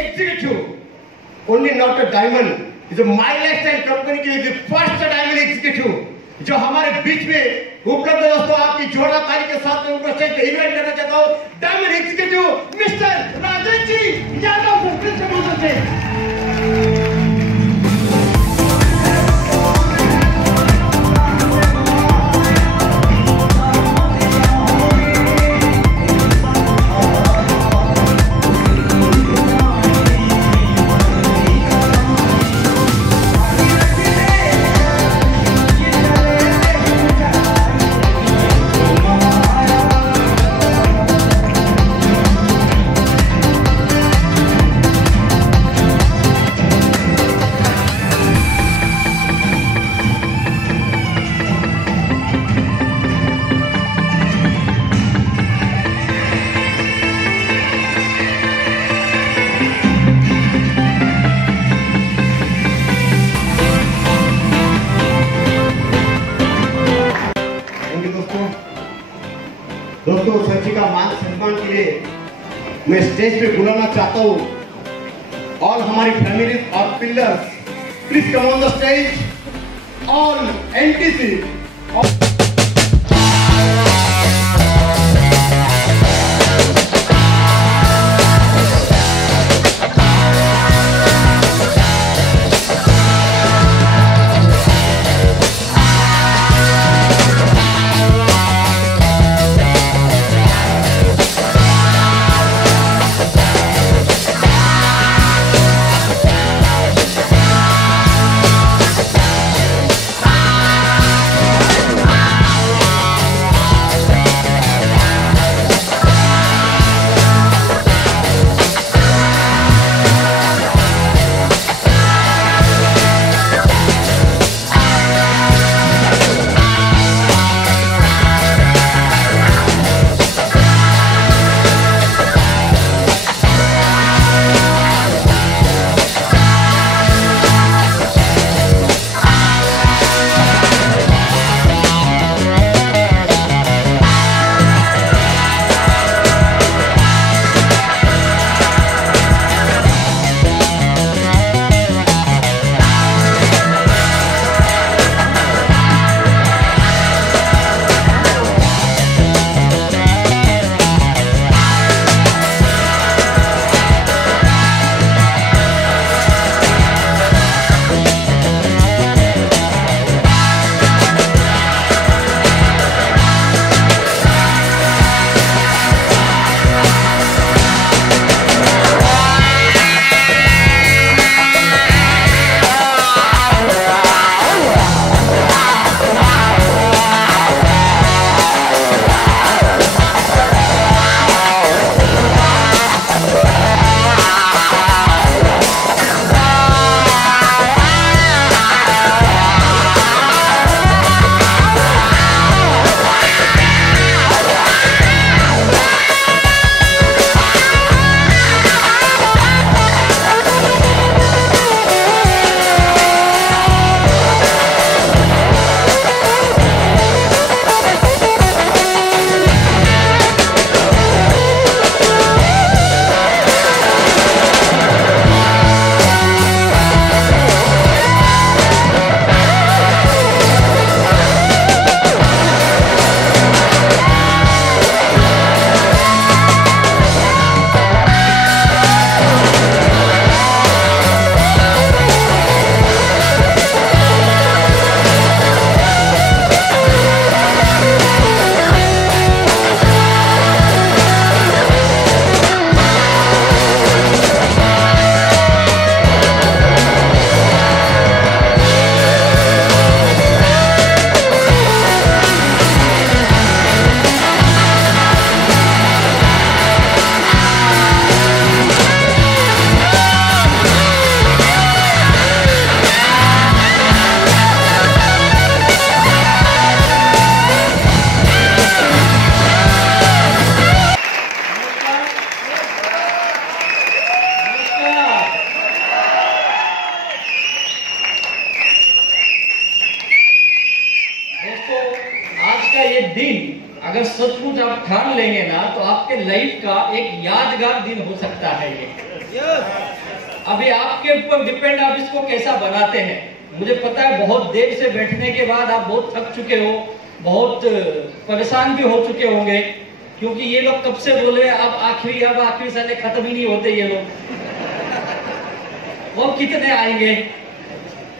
Executive only not a diamond, जो माई lifestyle company की first diamond executive जो हमारे बीच में उपलब्ध है। दोस्तों आपकी जोरदार ताली के साथ में उनको स्टेज पे इन्वाइट करना चाहता हूं, diamond executive mister Rajesh ji Yadav से। दोस्तों सर जी का मान सम्मान के लिए मैं स्टेज पे बुलाना चाहता हूँ ऑल हमारी फैमिली और pillars, please come on the stage all NTC. दिन अगर सचमुच आप ठान लेंगे ना तो आपके लाइफ का एक यादगार दिन हो सकता है ये। अभी आपके ऊपर डिपेंड, आप इसको कैसा बनाते हैं। मुझे पता है बहुत देर से बैठने के बाद आप बहुत थक चुके हो, बहुत परेशान भी हो चुके होंगे, क्योंकि ये लोग कब से बोले अब आखिरी साले खत्म ही नहीं होते ये लोग, वो कितने आएंगे।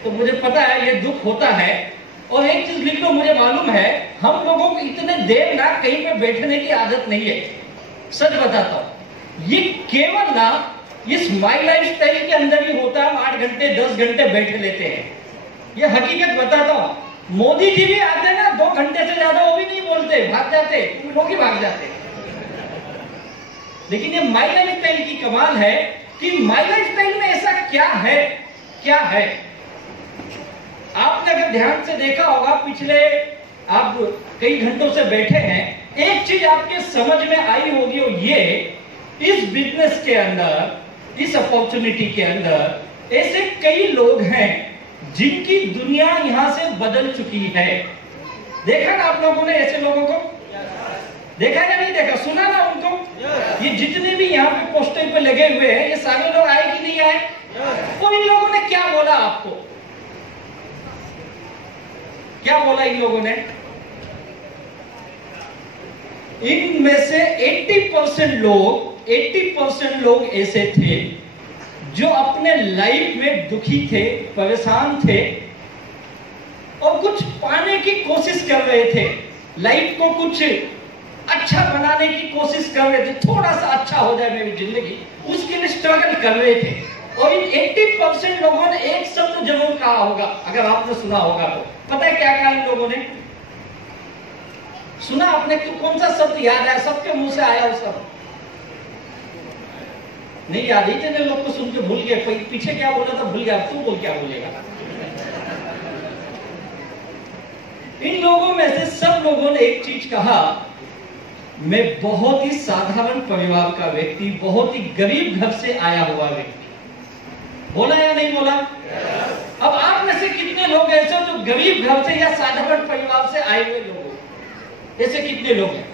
तो मुझे पता है ये दुख होता है। और एक चीज लिख लो, मुझे मालूम है हम लोगों को इतने देर ना कहीं पे बैठने की आदत नहीं है। सच बताता हूं, ये केवल ना इस माई लाइफ स्टाइल के अंदर ही होता है। हम 8 घंटे 10 घंटे बैठ लेते हैं, ये हकीकत बताता हूं। मोदी जी भी आते ना 2 घंटे से ज्यादा वो भी नहीं बोलते, भाग जाते, लोग ही भाग जाते। लेकिन ये माई लाइफ स्टाइल की कमाल है कि माई लाइफ स्टाइल में ऐसा क्या है, क्या है। आपने अगर ध्यान से देखा होगा, पिछले आप कई घंटों से बैठे हैं, एक चीज आपके समझ में आई होगी, और ये इस बिजनेस के अंदर, इस अपॉर्चुनिटी के अंदर ऐसे कई लोग हैं जिनकी दुनिया यहां से बदल चुकी है। देखा ना आप लोगों ने ऐसे लोगों को? देखा या नहीं देखा? सुना ना उनको? ये जितने भी यहाँ पे पोस्टर पे लगे हुए हैं, ये सारे लोग आए कि नहीं आए? तो इन लोगों ने क्या बोला आपको? क्या बोला इन लोगों ने? इनमें से 80% लोग ऐसे थे जो अपने लाइफ में दुखी थे, परेशान थे और कुछ पाने की कोशिश कर रहे थे, लाइफ को कुछ अच्छा बनाने की कोशिश कर रहे थे, थोड़ा सा अच्छा हो जाए मेरी जिंदगी, उसके लिए स्ट्रगल कर रहे थे। और इन 80% लोगों ने एक शब्द जरूर कहा होगा, अगर आपने सुना होगा तो। पता है क्या कहा इन लोगों ने? सुना आपने? कौन सा शब्द याद आया? सबके मुंह से आया वो शब्द? नहीं याद? इतने लोग तो सुन के भूल गए, पीछे क्या बोला था भूल गया, तू बोल क्या बोलेगा। इन लोगों में से सब लोगों ने एक चीज कहा, मैं बहुत ही साधारण परिवार का व्यक्ति, बहुत ही गरीब घर से आया हुआ व्यक्ति। बोला या नहीं बोला? अब आप में से कितने लोग ऐसे जो गरीब घर से या साधारण परिवार से आए हुए लोग, ऐसे कितने लोग हैं?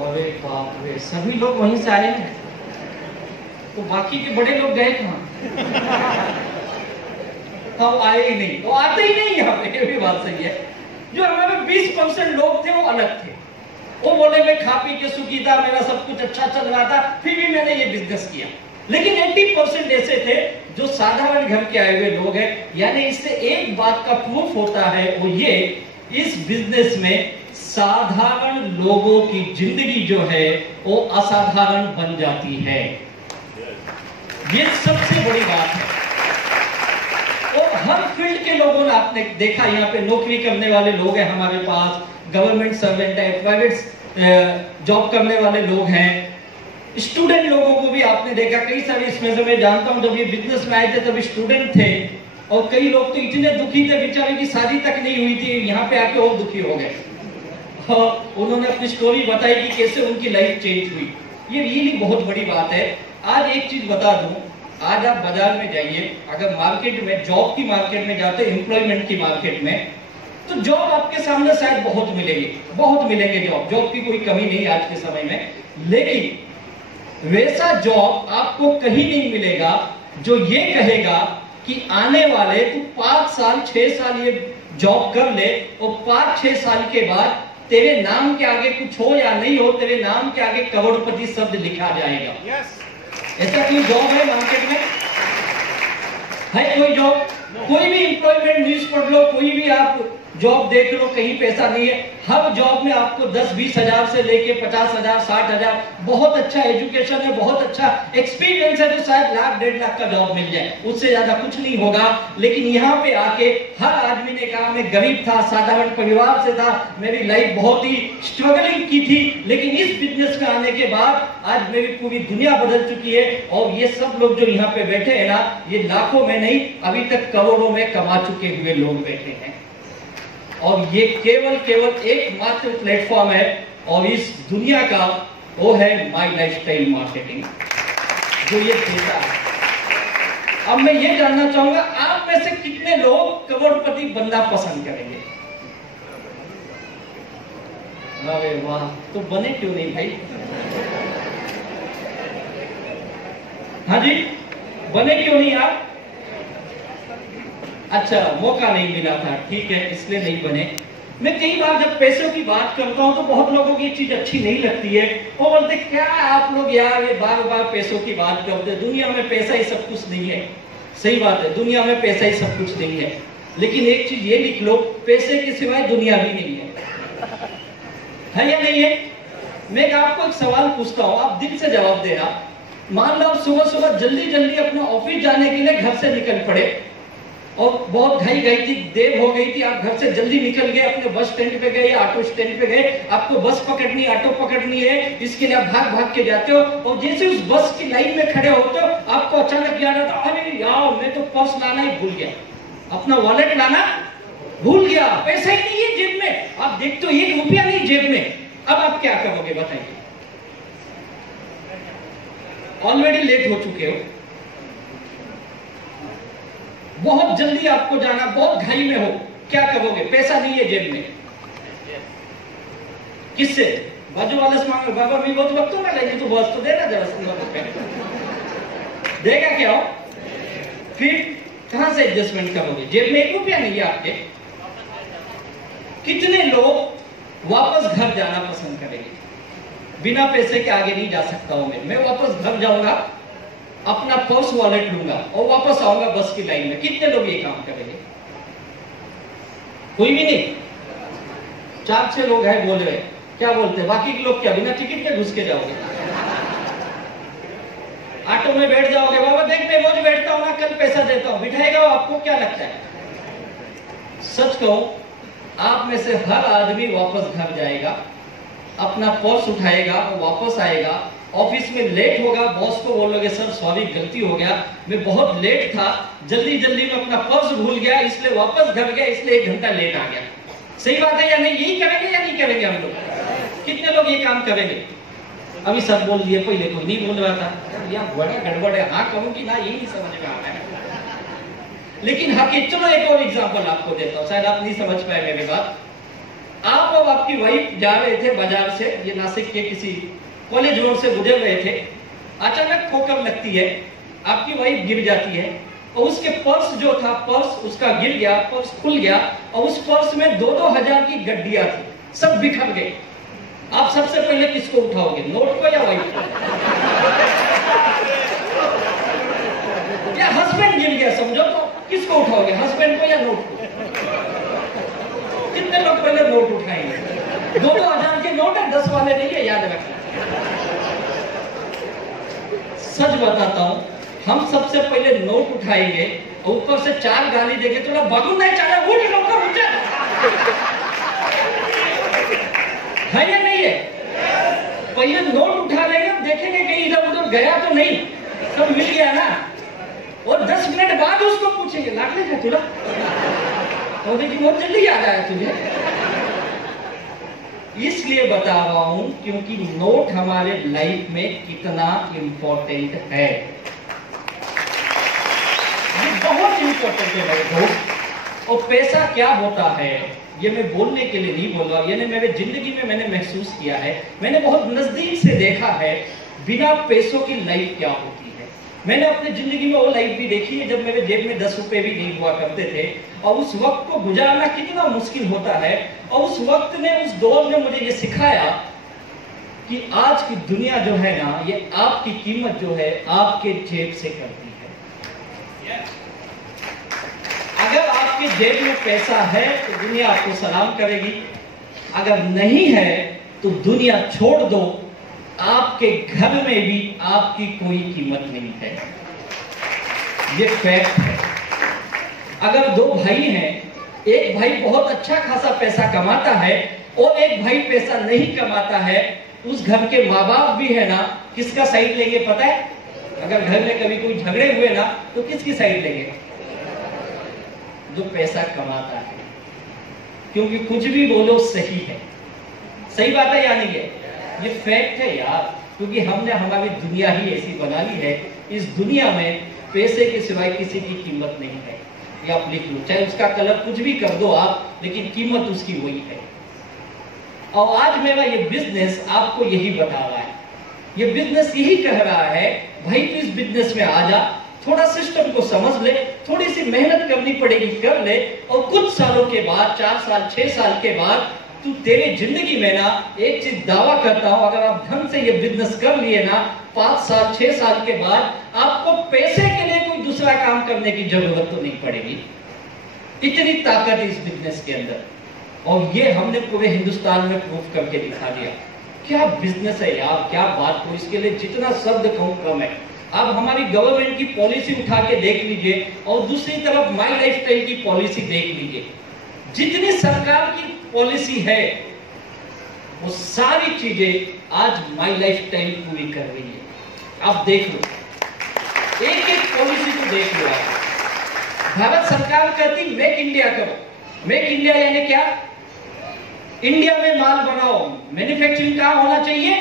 अरे बाप रे, सभी लोग वहीं से आए हैं, तो बाकी के बड़े लोग गए कहां? हम आए ही नहीं, वो आते ही नहीं यहाँ पे। ये भी बात सही है। जो हमारे 20% लोग थे वो अलग थे, वो बोले मैं खा पी के सुखी था, मेरा सब कुछ अच्छा चल रहा था, फिर भी मैंने ये बिजनेस किया। लेकिन 80% ऐसे थे जो साधारण घर के आए हुए लोग हैं। यानी इससे एक बात का प्रूफ होता है, वो ये, इस बिजनेस में साधारण लोगों की जिंदगी जो है वो असाधारण बन जाती है। ये सबसे बड़ी बात है। और हर फील्ड के लोगों ने आपने देखा, यहाँ पे नौकरी करने वाले लोग हैं हमारे पास, गवर्नमेंट सर्वेंट है, प्राइवेट जॉब करने वाले लोग हैं, स्टूडेंट लोगों को भी आपने देखा। कई सारे इसमें से मैं जानता हूं, जब ये बिजनेस में आए थे तब स्टूडेंट थे, और कई लोग तो इतने दुखी थे बेचारे की शादी तक नहीं हुई थी, यहाँ पे आके और दुखी हो गए। उन्होंने अपनी स्टोरी बताई कि कैसे उनकी लाइफ चेंज हुई। ये रियली बहुत बड़ी बात है। आज एक चीज बता दूं, आज आप बाजार में जाइए, अगर मार्केट में, जॉब की मार्केट में जाते, एम्प्लॉयमेंट की मार्केट में, तो जॉब आपके सामने शायद बहुत मिलेंगे, बहुत मिलेंगे जॉब की कोई कमी नहीं आज के समय में। लेकिन वैसा जॉब आपको कहीं नहीं मिलेगा जो ये कहेगा कि आने वाले तू 5 साल 6 साल ये जॉब कर ले और 5-6 साल के बाद तेरे नाम के आगे कुछ हो या नहीं हो, तेरे नाम के आगे करोड़पति शब्द लिखा जाएगा। ऐसा कोई जॉब है मार्केट में? है कोई जॉब? कोई भी एम्प्लॉयमेंट न्यूज पढ़ लो, कोई भी आप जॉब देख लो, कहीं पैसा नहीं है। हर जॉब में आपको 10-20 हजार से लेके 50 हजार 60 हजार, बहुत अच्छा एजुकेशन है, बहुत अच्छा एक्सपीरियंस है तो शायद 1-1.5 लाख का जॉब मिल जाए, उससे ज्यादा कुछ नहीं होगा। लेकिन यहाँ पे आके हर आदमी ने कहा मैं गरीब था, साधारण परिवार से था, मेरी लाइफ बहुत ही स्ट्रगलिंग की थी, लेकिन इस बिजनेस में आने के बाद आज मेरी पूरी दुनिया बदल चुकी है। और ये सब लोग जो यहाँ पे बैठे हैं ना, ये लाखों में नहीं, अभी तक करोड़ों में कमा चुके हुए लोग बैठे हैं। और ये केवल एकमात्र प्लेटफॉर्म है और इस दुनिया का, वो है माई लाइफस्टाइल मार्केटिंग, जो ये देता है। अब मैं ये जानना चाहूंगा, आप में से कितने लोग करोड़पति बनना पसंद करेंगे? अरे वाह, तो बने क्यों नहीं भाई? हाँ जी, बने क्यों नहीं आप? अच्छा, मौका नहीं मिला था, ठीक है, इसलिए नहीं बने। मैं कई बार जब पैसों की बात करता हूं तो बहुत लोगों की ये चीज अच्छी नहीं लगती है। वो बोलते क्या आप लोग यार ये बार बार पैसों की बात करते, दुनिया में पैसा ही सब कुछ नहीं है। सही बात है, दुनिया में पैसा ही सब कुछ नहीं है, लेकिन एक चीज ये लिख लो, पैसे के सिवाय दुनिया भी नहीं है या नहीं है? मैं आपको एक सवाल पूछता हूं, आप दिल से जवाब देना। मान लो आप सुबह सुबह जल्दी जल्दी अपने ऑफिस जाने के लिए घर से निकल पड़े और बहुत घाई गई थी, देर हो गई थी, आप घर से जल्दी निकल गए, अपने बस स्टैंड पे गए या ऑटो स्टैंड पे गए, आपको बस पकड़नी, ऑटो पकड़नी है, इसके लिए आप भाग भाग के जाते हो और जैसे उस बस की लाइन में खड़े होते हो आपको अचानक याद आता है, अरे यार मैं तो पर्स लाना ही भूल गया, अपना वॉलेट लाना भूल गया, पैसा ही नहीं है जेब में। आप देखते हो 1 रुपया नहीं जेब में, अब आप क्या करोगे बताइए? ऑलरेडी लेट हो चुके हो, बहुत जल्दी आपको जाना, बहुत घाई में हो, क्या करोगे? पैसा नहीं है जेब में, किससे? बाजू वाले से मांगो, बाबा मैं बहुत वक्त ना लेंगे तो बस तो देना जरा देगा क्या हो? फिर कहां से एडजस्टमेंट करोगे? जेब में 1 रुपया नहीं है आपके। कितने लोग वापस घर जाना पसंद करेंगे? बिना पैसे के आगे नहीं जा सकता हूं मैं वापस घर जाऊंगा, अपना पर्स वॉलेट लूंगा और वापस आऊंगा बस की लाइन में। कितने लोग ये काम करेंगे? कोई भी नहीं। 4-6 लोग हैं बोल रहे, क्या बोलते हैं? बाकी के लोग क्या बिना टिकट के घुस के जाओगे? ऑटो में बैठ जाओगे, बाबा देख मैं रोज बैठता हूं ना, कल पैसा देता हूं, बिठाएगा आपको? क्या लगता है? सच कहो, आप में से हर आदमी वापस घर जाएगा, अपना पर्स उठाएगा और वापस आएगा, ऑफिस में लेट होगा, बॉस को बोलोगे सर सॉरी गलती हो गया, मैं बहुत लेट था, जल्दी जल्दी में अपना पर्स भूल गया इसलिए वापस घर गया, इसलिए 1 घंटा लेट आ गया। सही बात है या नहीं? यही करेंगे या नहीं करेंगे हम लोग? कितने लोग ये काम करेंगे? अभी सब बोल दिए, पहले कोई नहीं बोल रहा था, यार बड़ा गड़बड़ है, हाँ कहूँ कि ना यही नहीं समझ में आता है। लेकिन हाँ, चलो एक और एग्जाम्पल आपको देता हूँ, शायद आप नहीं समझ पाए मेरी बात। आप और आपकी वाइफ जा रहे थे बाजार से, ये नासिक के किसी कॉलेज रोड से गुजर रहे थे, अचानक ठोकर लगती है, आपकी वाइफ गिर जाती है और उसके पर्स जो था, पर्स उसका गिर गया, पर्स खुल गया और उस पर्स में 2-2 हजार की गड्डियां थी, सब बिखर गए। आप सबसे पहले किसको उठाओगे, नोट को या वाइफ को? या हस्बैंड गिर गया समझो तो किसको उठाओगे, हस्बैंड को या नोट को? कितने लोग पहले नोट उठाएंगे? 2-2 हजार के नोट है, 10 वाले नहीं है, याद रखना। सच बताता हूं, हम सबसे पहले नोट उठाएंगे और ऊपर से 4 गाली देंगे, तो बाबू नहीं चला, उठ नौकर उठ जा, है या नहीं है? पहले नोट उठा लेंगे, देखेंगे कहीं इधर उधर गया तो नहीं, सब मिल गया ना, और 10 मिनट बाद उसको पूछेंगे लाख ले तुला, तो देखिए बहुत जल्दी याद आया तुझे। इसलिए बता रहा हूं क्योंकि नोट हमारे लाइफ में कितना इंपॉर्टेंट है, ये बहुत इंपॉर्टेंट है मेरे दोस्त। और पैसा क्या होता है ये मैं बोलने के लिए नहीं बोल रहा हूं, यानी मेरे जिंदगी में मैंने महसूस किया है, मैंने बहुत नजदीक से देखा है बिना पैसों की लाइफ क्या होती है। मैंने अपनी जिंदगी में वो लाइफ भी देखी है जब मेरे जेब में 10 रुपए भी नहीं हुआ करते थे, और उस वक्त को गुजारना कितना मुश्किल होता है। और उस वक्त ने, उस दौर ने मुझे ये सिखाया कि आज की दुनिया जो है ना, ये आपकी कीमत जो है आपके जेब से करती है। अगर आपके जेब में पैसा है तो दुनिया आपको सलाम करेगी, अगर नहीं है तो दुनिया छोड़ दो, आपके घर में भी आपकी कोई कीमत नहीं है, ये फैक्ट है। अगर 2 भाई हैं, एक भाई बहुत अच्छा खासा पैसा कमाता है और एक भाई पैसा नहीं कमाता है, उस घर के माँ बाप भी है ना, किसका साइड लेंगे पता है? अगर घर में कभी कोई झगड़े हुए ना तो किसकी साइड लेंगे? जो पैसा कमाता है, क्योंकि कुछ भी बोलो सही है। सही बात है या नहीं है? ये फैक्ट है यार, क्योंकि हमने हमारी दुनिया ही ऐसी बना ली है, इस दुनिया में पैसे के सिवाय किसी की कीमत नहीं है। ये आप लिख लो, चाहे उसका कलर कुछ भी कर दो आप, लेकिन कीमत उसकी वही है। और आज मेरा ये बिजनेस आपको यही बता रहा है, ये बिजनेस यही कह रहा है भाई तू इस बिजनेस में आ जा, थोड़ा सिस्टम को समझ ले, थोड़ी सी मेहनत करनी पड़ेगी, कर ले, और कुछ सालों के बाद, 4 साल 6 साल के बाद, तू तेरी जिंदगी में ना, एक चीज दावा करता हूं, अगर आप ढंग से ये बिजनेस कर लिए ना, 5 साल 6 साल के बाद आपको पैसे के लिए कोई दूसरा काम करने की जरूरत तो नहीं पड़ेगी। इतनी ताकत है इस बिजनेस के अंदर, और ये हमने पूरे हिंदुस्तान में प्रूफ करके दिखा दिया। क्या बिजनेस है यार, क्या बात हो, इसके लिए जितना शब्द कहूं कम है। अब हमारी गवर्नमेंट की पॉलिसी उठा के देख लीजिए, और दूसरी तरफ माई लाइफस्टाइल की पॉलिसी देख लीजिए। जितनी सरकार की पॉलिसी है वो सारी चीजें आज माई लाइफस्टाइल पूरी कर रही है। आप देख लो, एक एक पॉलिसी को देख लो। भारत सरकार कहती मेक इंडिया करो। मेक इंडिया यानी क्या? इंडिया में माल बनाओ। मैन्युफैक्चरिंग कहां होना चाहिए?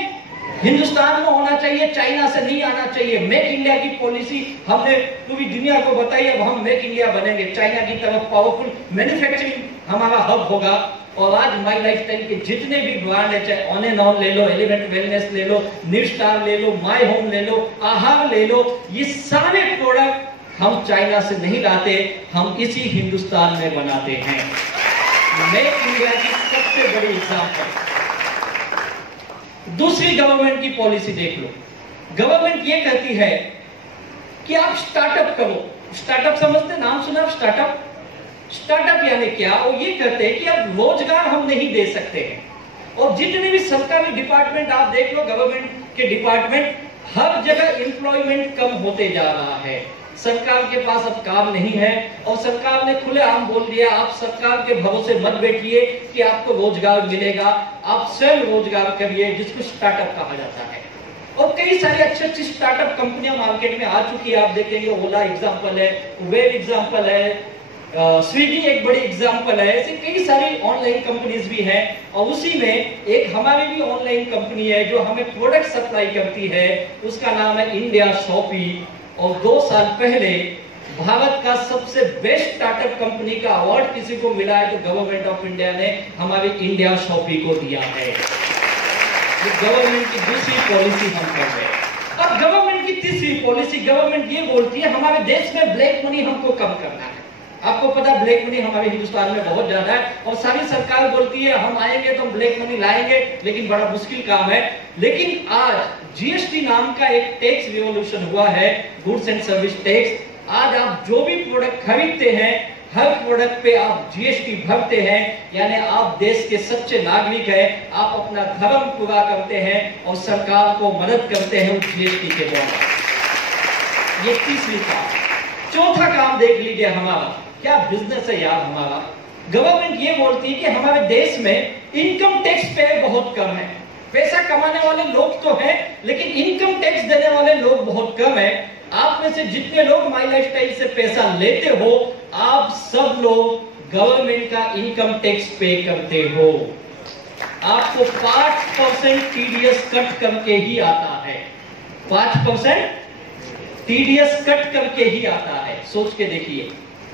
हिंदुस्तान में होना चाहिए, चाइना से नहीं आना चाहिए। मेक इंडिया की पॉलिसी हमने पूरी दुनिया को बताई, अब हम मेक इंडिया बनेंगे, चाइना की तरफ पावरफुल मैन्युफैक्चरिंग हमारा हब होगा। और आज माई लाइफस्टाइल के जितने भी ब्रांड है, चाहे ऑन एंड ऑन ले लो, एलिमेंट वेलनेस ले लो, न्यू स्टार ले लो, माई होम ले लो, आहार ले लो, ये सारे प्रोडक्ट हम चाइना से नहीं लाते, हम इसी हिंदुस्तान में बनाते हैं। मेक इंडिया की सबसे बड़ी एग्जांपल। दूसरी गवर्नमेंट की पॉलिसी देख लो। गवर्नमेंट ये कहती है कि आप स्टार्टअप करो। स्टार्टअप समझते, नाम सुना स्टार्टअप? स्टार्टअप यानी क्या? वो ये कहते हैं कि अब रोजगार हम नहीं दे सकते हैं, और जितने भी सरकारी डिपार्टमेंट आप देख लो, गवर्नमेंट के डिपार्टमेंट, हर जगह एम्प्लॉयमेंट कम होते जा रहा है। सरकार के पास अब काम नहीं है, और सरकार ने खुलेआम बोल दिया आप सरकार के भरोसे मत बैठिए कि आपको रोजगार मिलेगा, आप स्वयं रोजगार करिए, जिसको स्टार्टअप कहा जाता है। और कई सारी अच्छी स्टार्टअप कंपनियां मार्केट में आ चुकी है। आप देखेंगे ओला एग्जांपल है, वेब एग्जांपल है, स्विगी एक बड़ी एग्जांपल है, ऐसे कई सारी ऑनलाइन कंपनीज भी हैं। और उसी में एक हमारी भी ऑनलाइन कंपनी है जो हमें प्रोडक्ट सप्लाई करती है, उसका नाम है इंडिया शॉपी। और 2 साल पहले भारत का सबसे बेस्ट स्टार्टअप कंपनी का अवार्ड किसी को मिला है तो गवर्नमेंट ऑफ इंडिया ने हमारी इंडिया शॉपी को दिया है। गवर्नमेंट की दूसरी पॉलिसी हम कर रहे हैं। अब गवर्नमेंट की तीसरी पॉलिसी, गवर्नमेंट ये बोलती है हमारे देश में ब्लैक मनी हमको कम करना है। आपको पता है ब्लैक मनी हमारे हिंदुस्तान में बहुत ज्यादा है, और सारी सरकार बोलती है हम आएंगे तो हम ब्लैक मनी लाएंगे, लेकिन बड़ा मुश्किल काम है। लेकिन आज जीएसटी नाम का एक टैक्स रिवॉल्यूशन हुआ है, गुड्स एंड सर्विस टैक्स। आज आप जो भी प्रोडक्ट खरीदते हैं, हर प्रोडक्ट पे आप जीएसटी भरते हैं, यानी आप देश के सच्चे नागरिक हैं, आप अपना धर्म पूरा करते हैं और सरकार को मदद करते हैं उस जीएसटी के द्वारा। ये तीसरी काम। चौथा काम देख लीजिए हमारा, क्या बिजनेस है यार हमारा। गवर्नमेंट ये बोलती है कि हमारे देश में इनकम टैक्स पे बहुत कम है। पैसा कमाने वाले लोग तो हैं, लेकिन इनकम टैक्स देने वाले लोग बहुत कम है। आप में से जितने लोग माई लाइफस्टाइल से पैसा लेते हो, आप सब लोग गवर्नमेंट का इनकम टैक्स पे करते हो। आपको 5% टीडीएस कट करके ही आता है। 5% टीडीएस कट करके ही आता है। सोच के देखिए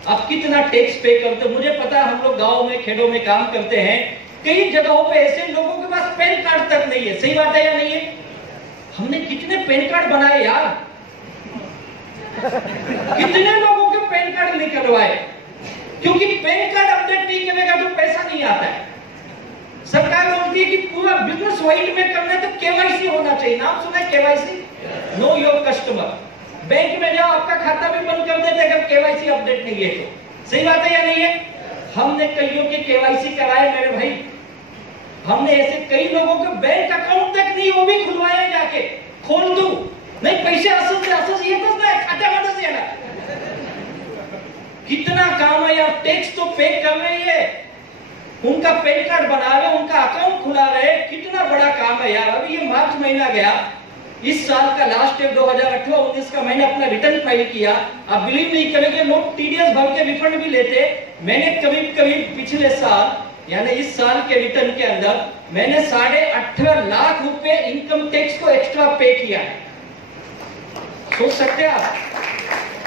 आप कितना टैक्स पे करते हो। मुझे पता है, हम लोग गांव में खेतों में काम करते हैं, कई जगहों पे ऐसे लोगों के पास पैन कार्ड तक नहीं है। सही बात है या नहीं है? हमने कितने पैन कार्ड बनाए यार, कितने लोगों के पैन कार्ड निकलवाए, क्योंकि पैन कार्ड अपडेट नहीं करेगा तो पैसा नहीं आता है। सरकार बोलती है कि पूरा बिजनेस व्हाइट में करना है तो केवाईसी होना चाहिए। नाम सुना है KYC? Know your customer. Bank में जाओ, आपका खाता भी बंद कर देते अगर केवाईसी अपडेट नहीं है तो। सही बात है या नहीं है? हमने कईयों के केवाईसी कराए मेरे भाई। हमने ऐसे कई लोगों के बैंक अकाउंट तक नहीं, वो भी खुलवाए जाके, खोल दू नहीं पैसे असर से असर ये बस ना खाता बंद से ना। कितना काम है यार, टैक्स तो पे कर रही है, उनका पैन कार्ड बना रहे, उनका अकाउंट खुला रहे, कितना बड़ा काम है यार। अभी ये मार्च महीना गया, इस साल का लास्ट ईयर 2018-19 का मैंने अपना रिटर्न फाइल किया। आप बिलीव नहीं करेंगे, लोग टीडीएस भर के रिफंड भी लेते। मैंने करीब पिछले साल यानी इस साल के रिटर्न के अंदर मैंने 18.5 लाख रुपए इनकम टैक्स को एक्स्ट्रा पे किया है। सोच सकते हैं आप,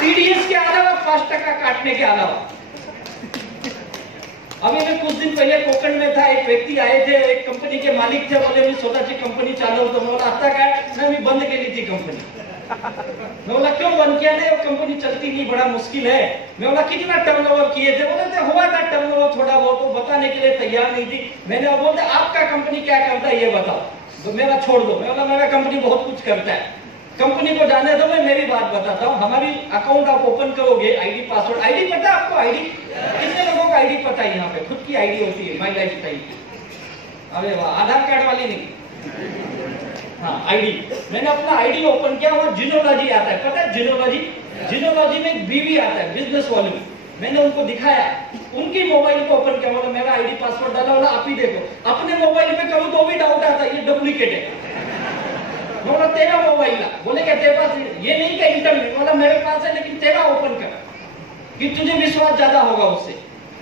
टीडीएस के अलावा 5% काटने के अलावा। अभी मैं कुछ दिन पहले कोकण में था, एक व्यक्ति आए थे, एक कंपनी के मालिक थे, बोले मैं स्वतःची कंपनी चालवतो। मला आता काय ना, मी बंद केली थी कंपनी। मैं बोला क्यों बंद किया? नहीं वो कंपनी चलती नहीं, बड़ा मुश्किल है। मैं बोला कितना टर्नओवर किए थे? बोले थे हुआ था टर्नओवर थोड़ा बहुत, वो बताने के लिए तैयार नहीं थी। मैंने बोलते आपका कंपनी क्या करता है ये बताओ, तो मेरा छोड़ दो। मैं बोला मेरा कंपनी बहुत कुछ करता है, कंपनी को जाने दो, मैं मेरी बात बताता हूँ। हमारी अकाउंट आप ओपन करोगे, आईडी पासवर्ड, आईडी पता है आपको? आईडी कितने लोगों को आईडी पता है? यहाँ पे खुद की आईडी होती है, माई लाइफ स्टाइल की। अरे वाह, आधार कार्ड वाली नहीं, हाँ आईडी। मैंने अपना आईडी ओपन किया, वहाँ जिनोलॉजी आता है, पता है जिनोलॉजी? जिनोलॉजी में एक बीवी आता है, बिजनेस वॉल्यूम। मैंने उनको दिखाया, उनकी मोबाइल को ओपन किया, बोला मेरा आईडी पासवर्ड डाला, बोला आप ही देखो। अपने मोबाइल पे करूँ तो भी डाउट आता है ये डुप्लीकेट है। बोला तेरा मोबाइल ला, बोले क्या तेरे पास ये नहीं का इंटरनेट? बोला मेरे पास है लेकिन तेरा ओपन कर कि तुझे विश्वास ज्यादा होगा उससे।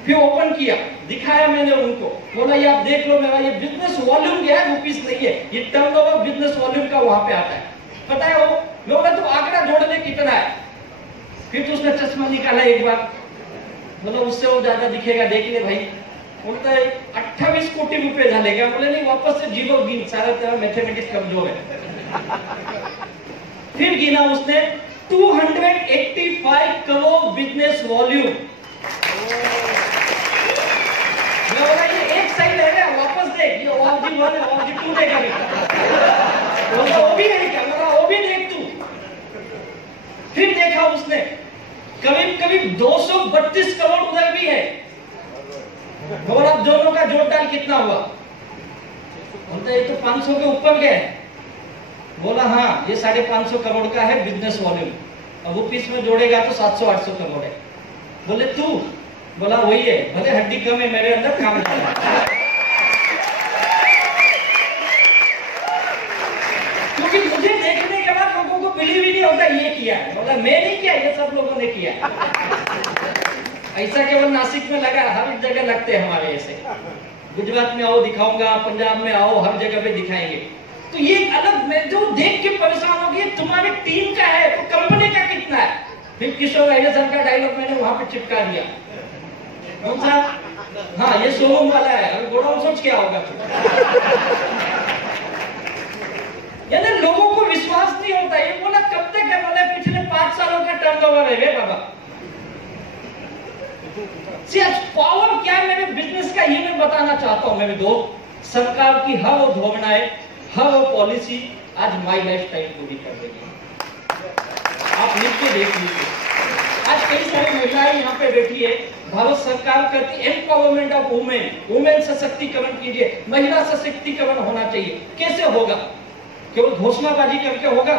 फिर ओपन किया, दिखाया मैंने उनको, बोला ये आप देख लो मेरा ये बिजनेस वॉल्यूम क्या है, रुपीस नहीं है, ये टर्नओवर बिजनेस वॉल्यूम का वहां पे आता है, पता है वो? मैं बोला तो आंकड़ा जोड़ ले कितना है? फिर तो उसने चश्मा निकाला एक बार, बोला उससे वो ज्यादा दिखेगा, देख ले भाई। बोलता है 28 कोटी रुपए झालेगा। बोले नहीं वापस से जीरो गिन, सारा तेरा मैथमेटिक्स कमजोर है। फिर गिना उसने 285 करोड़ बिजनेस वॉल्यूम। मैं बोला ये एक सही रहेगा, वापस देख, ये ORG 1 है, ORG 2 देखा नहीं, वो भी नहीं कर, बोला वो भी देख तू। फिर देखा उसने करीब करीब 232 करोड़ उधर भी है। और अब दोनों का जोड़ डाल कितना हुआ? बोलता ये तो 500 के ऊपर गए। बोला हाँ ये 550 करोड़ का है बिजनेस वॉल्यूम, और रुपीस में जोड़ेगा तो 700-800 करोड़ है। बोले तू? बोला वही है, भले हड्डी कम है मेरे अंदर, काम है। क्योंकि मुझे देखने के बाद लोगों को बिलीव ही नहीं होता ये किया है। बोला मैं नहीं किया, ये सब लोगों ने किया। ऐसा केवल नासिक में लगा, हर जगह लगते हैं हमारे ऐसे। गुजरात में आओ दिखाऊंगा, पंजाब में आओ, हर जगह पे दिखाएंगे। तो ये अलग, मैं जो देख के परेशान हो गई, तुम्हारी टीम का है तो कंपनी का कितना है? फिर किशोर राइडर का डायलॉग मैंने वहां पे चिपका दिया। कौन सा? हाँ ये शोरूम वाला है, अगर गोडाउन सोच क्या होगा? यानी लोगों को विश्वास नहीं होता। ये बोला कब तक है? बोला पिछले 5 सालों का टर्नओवर है बाबा। पावर क्या है मेरे बिजनेस का, ये मैं बताना चाहता हूं मेरे दोस्त। सरकार की हर वो घोषणाएं, हर वो पॉलिसी आज माई लाइफ स्टाइल पूरी कर रही है। आप नीचे देख लीजिए, आज कई सारी महिलाएं यहाँ पे बैठी है। भारत सरकार कहती है एम्पावरमेंट ऑफ वुमेन, वुमेन सशक्तिकरण कीजिए, महिला सशक्तिकरण होना चाहिए। कैसे होगा? केवल घोषणाबाजी करके होगा?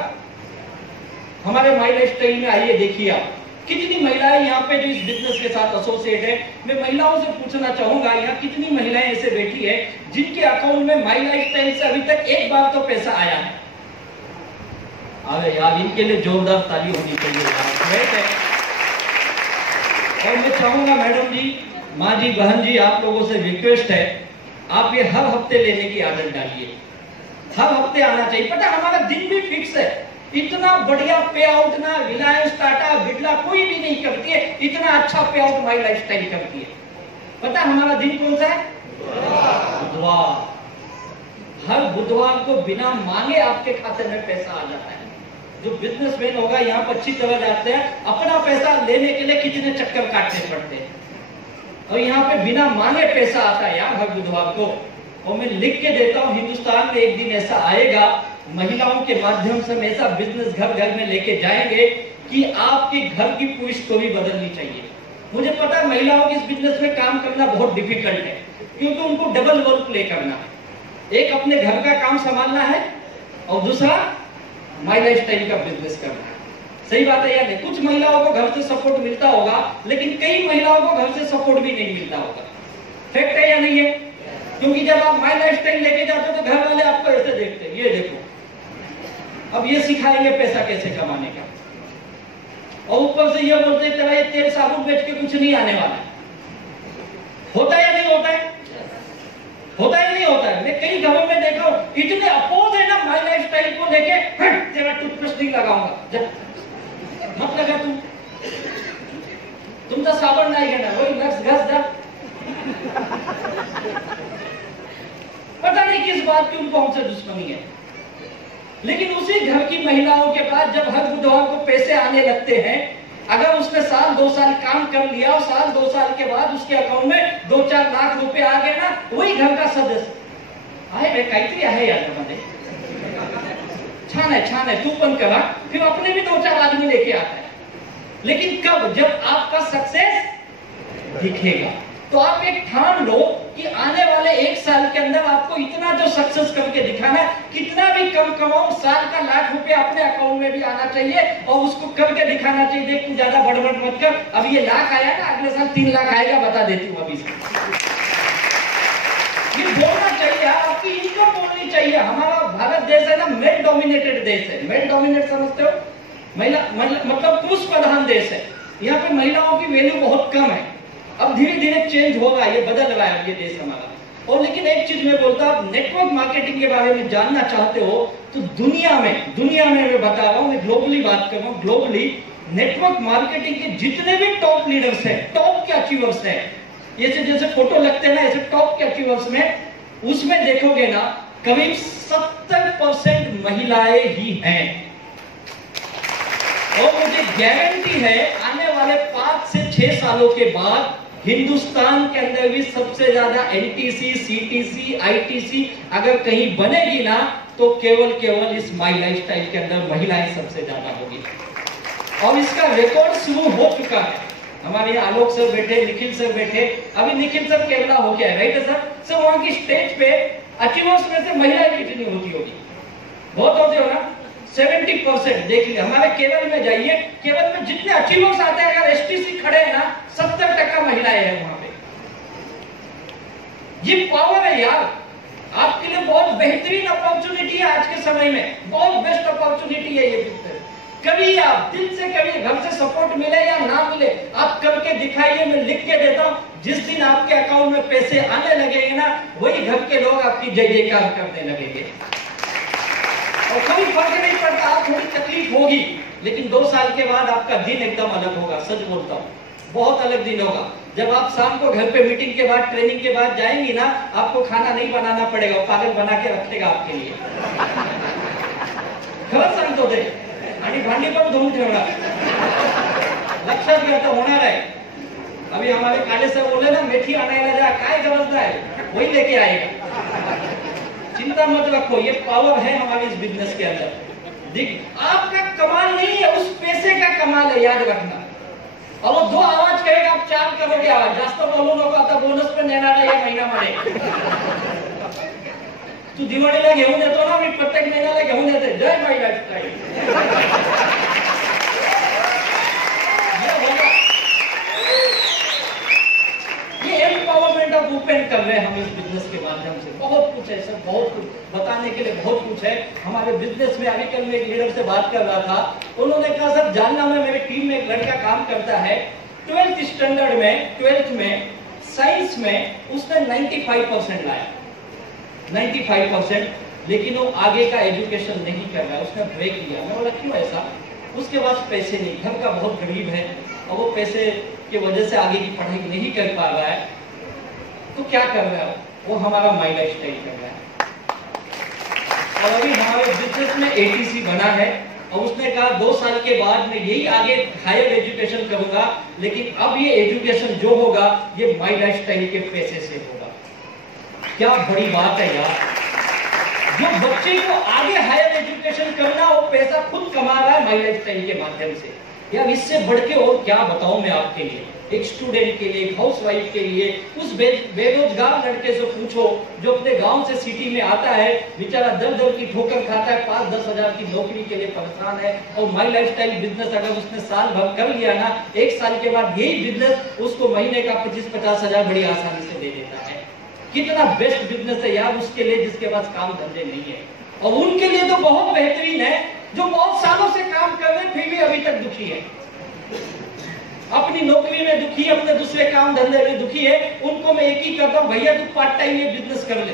हमारे माई लाइफ स्टाइल में आइए देखिए आप कितनी महिलाएं यहाँ पे जो इस बिजनेस के साथ एसोसिएट है। मैं महिलाओं से पूछना चाहूंगा यहाँ कितनी महिलाएं ऐसे बैठी है जिनके अकाउंट में माई लाइफ स्टाइल से अभी तक एक बार तो पैसा आया है? अरे यार इनके लिए जोरदार ताली होनी चाहिए। और मैं चाहूंगा मैडम जी, माँ जी, बहन जी, आप लोगों से रिक्वेस्ट है, आप ये हर हफ्ते लेने की आदत डालिए। हर हफ्ते आना चाहिए। पता हमारा दिन भी फिक्स है। इतना बढ़िया पे आउट ना रिलायंस, टाटा, बिरला कोई भी नहीं करती है। इतना अच्छा पे आउट माई लाइफ स्टाइल करती है। पता हमारा दिन कौन सा है? बुधवार। हर बुधवार को बिना मांगे आपके खाते में पैसा आ जाता है। जो बिजनेसमैन होगा यहाँ पर अच्छी तरह जाते हैं, अपना पैसा लेने के लिए कितने चक्कर काटने पड़ते हैं, और यहाँ पे बिना मांगे पैसा आता है यार हर बुधवार को। और मैं लिख के देता हूँ, हिंदुस्तान में एक दिन ऐसा आएगा, महिलाओं के माध्यम से हम ऐसा बिजनेस घर घर में लेके जाएंगे कि आपके घर की पूरी स्टोरी बदलनी चाहिए। मुझे पता है महिलाओं के इस बिजनेस में काम करना बहुत डिफिकल्ट है, क्योंकि उनको डबल रोल प्ले करना है। एक अपने घर का काम संभालना है और दूसरा माई लाइफ स्टाइल का बिजनेस करना है। सही बात है या नहीं? कुछ महिलाओं को घर से सपोर्ट मिलता होगा, लेकिन कई महिलाओं को घर से सपोर्ट भी नहीं मिलता होगा। फैक्ट है या नहीं है? क्योंकि जब आप माई लाइफ स्टाइल लेके जाते हो तो घर वाले आपको ऐसे देखते हैं, ये देखो अब ये सिखाएंगे पैसा कैसे कमाने का, और ऊपर से ये बोलते हैं तेरा ये तेल साबुन बेच के कुछ नहीं आने वाला है। होता है या नहीं होता है? होता है नहीं होता है? मैं कई घरों में देखा हूं, इतने अपोज है ना माई लाइफ स्टाइल को लेके, तेरा टूथपेस्ट नहीं लगाऊंगा, जब मत लगा तुमचा साबण नाही घेणार, वही घस घस जा। पता नहीं किस बात की उनको हमसे दुश्मनी है। लेकिन उसी घर की महिलाओं के पास जब हर बुधवार को पैसे आने लगते हैं, अगर उसने साल 2 साल काम कर लिया और साल 2 साल के बाद उसके अकाउंट में 2-4 लाख रुपए आ गए ना, वही घर का सदस्य आहे भाई काहीतरी आहे याच्यामध्ये, छान है तू पण करा, फिर अपने भी 2-4 आदमी लेके आता है। लेकिन कब? जब आपका सक्सेस दिखेगा। तो आप एक ठान लो कि आने वाले 1 साल के अंदर आपको इतना जो सक्सेस करके दिखाना है, कितना भी कम कमाओ, साल का लाख रुपए अपने अकाउंट में भी आना चाहिए और उसको करके दिखाना चाहिए। देख तू ज्यादा बड़बड़ मत कर, अब ये लाख आया ना, अगले साल 3 लाख आएगा, बता देती हूँ अभी से। ये बोलना चाहिए, आपकी इनकम बोलनी चाहिए। हमारा भारत देश है ना, मेल डोमिनेटेड देश है। मेल डोमिनेट समझते हो? महिला मतलब पुरुष प्रधान देश है। यहाँ पे महिलाओं की वैल्यू बहुत कम है। अब धीरे धीरे चेंज होगा, ये बदल रहा है ये देश हमारा। और लेकिन एक चीज मैं बोलता हूँ, नेटवर्क मार्केटिंग के बारे में जानना चाहते हो तो दुनिया में मैं बता रहा हूँ, मैं ग्लोबली बात कर रहा हूँ। ग्लोबली नेटवर्क मार्केटिंग के जितने भी टॉप लीडर्स हैं, टॉप के अचीवर्स हैं, ये जैसे फोटो लगते हैं ना, ऐसे टॉप के अचीवर्स में, उसमें देखोगे ना करीब 70% महिलाएं ही हैं। और मुझे गारंटी है आने वाले 5 से 6 सालों के बाद हिंदुस्तान के अंदर भी सबसे ज्यादा एनटीसी, सीटीसी, आईटीसी अगर कहीं बनेगी ना, तो केवल इस माई लाइफस्टाइल के अंदर महिलाएं सबसे ज्यादा होगी। और इसका रिकॉर्ड शुरू हो चुका है। हमारे यहाँ आलोक सर बैठे, निखिल सर बैठे, अभी निखिल सर केरला हो गया है, राइट सर? सर वहां की स्टेज पे अचीवर्स में से महिलाएं कितनी होती होगी? बहुत होते हो ना, 70%। देख लिया, हमारे केरल में जाइए, केरल में जितने अचीवर्स आते हैं, अगर एसटीसी खड़े हैं ना, 70% महिलाएं हैं वहां पे। ये पावर है यार, आपके लिए बहुत बेहतरीन अपॉर्चुनिटी है आज के समय में, बहुत बेस्ट अपॉर्चुनिटी है ये बिजनेस। कभी आप दिल से, कभी घर से सपोर्ट मिले या ना मिले, आप करके दिखाइए, मैं लिख के देता हूं। जिस दिन आपके अकाउंट में पैसे आने लगेंगे ना, वही घर के लोग आपकी जय जयकार करने लगेंगे। और कोई फर्क नहीं पड़ता, आप थोड़ी तकलीफ होगी, लेकिन 2 साल के बाद आपका दिन एकदम अलग होगा। सच बोलता हूँ, बहुत अलग दिन होगा। जब आप शाम को घर पे मीटिंग के बाद, ट्रेनिंग के बाद जाएंगी ना, आपको खाना नहीं बनाना पड़ेगा, पागल बना के रखेगा आपके लिए। खरंच सांगतो ते, आणि भांडी पण धुवून ठेवणार, लक्षात घ्या, तर होणार आहे। अभी हमारे काले सर बोले ना, मेथी आनायला जा, काय गरज नाही, वही लेके आएगा। चिंता मत रखो, ये पावर है हमारे इस बिजनेस के अंदर। देख, आपका कमाल नहीं है, उस पैसे का कमाल है, याद रखना। और वो 2 आवाज करेगा, आप 4 करोगे आवाज। जास्त बोलू नको, आता बोनस पण देणार आहे या महिन्यामध्ये। तू दिवाळीला घेऊन येतो ना, मी प्रत्येक महिन्याला घेऊन येते। जय माई लाईफस्टाईल। ये एम्पावरमेंट ऑफ वुमेन कर रहे हैं हम इस बिजनेस के माध्यम से। बहुत कुछ है सर, बहुत कुछ बताने के लिए बहुत कुछ है हमारे बिजनेस में। अभी कल मैं एक लीडर से बात कर रहा था, उन्होंने कहा सर जालना में मेरी टीम में एक लड़का काम करता है, 12th स्टैंडर्ड में, 12th में साइंस में उसने 95% लाया, 95%, लेकिन वो आगे का एजुकेशन नहीं कर रहा, उसने ब्रेक लिया। मैं बोला क्यों ऐसा? उसके पास पैसे नहीं, घर का बहुत गरीब है और वो पैसे की वजह से आगे की पढ़ाई नहीं कर पा रहा है। तो क्या कर रहा है वो? हमारा माई लाइफस्टाइल कर रहा है। और अभी हमारे बिजनेस में एटीसी बना है और उसने कहा 2 साल के बाद मैं यही आगे हायर एजुकेशन करूंगा, लेकिन अब ये एजुकेशन जो होगा ये माई लाइफस्टाइल के पैसे से होगा। क्या बड़ी बात है यार, जो बच्चे को आगे हायर एजुकेशन करना, वो पैसा खुद कमा रहा है माई लाइफस्टाइल के माध्यम से। यार इससे बढ़ के और क्या बताऊं मैं आपके लिए। एक स्टूडेंट के लिए, एक हाउसवाइफ के लिए, उस बेरोजगार लड़के से पूछो जो अपने गांव से सिटी में आता है, बेचारा दर की ठोकर खाता है, 5-10 हजार की नौकरी के लिए परेशान है, और माई लाइफस्टाइल बिजनेस अगर उसने साल भर कर लिया ना, 1 साल के बाद यही बिजनेस उसको महीने का 25-50 हजार बड़ी आसानी से दे देता है। कितना बेस्ट बिजनेस है यार उसके लिए जिसके पास काम धंधे नहीं है। और उनके लिए तो बहुत बेहतरीन है जो बहुत सालों से काम कर रहे हैं फिर भी अभी तक दुखी है, अपनी नौकरी में दुखी है, अपने दूसरे काम धंधे में दुखी है। उनको मैं एक ही करता हूँ, भैया तू पार्ट टाइम ये बिजनेस कर ले,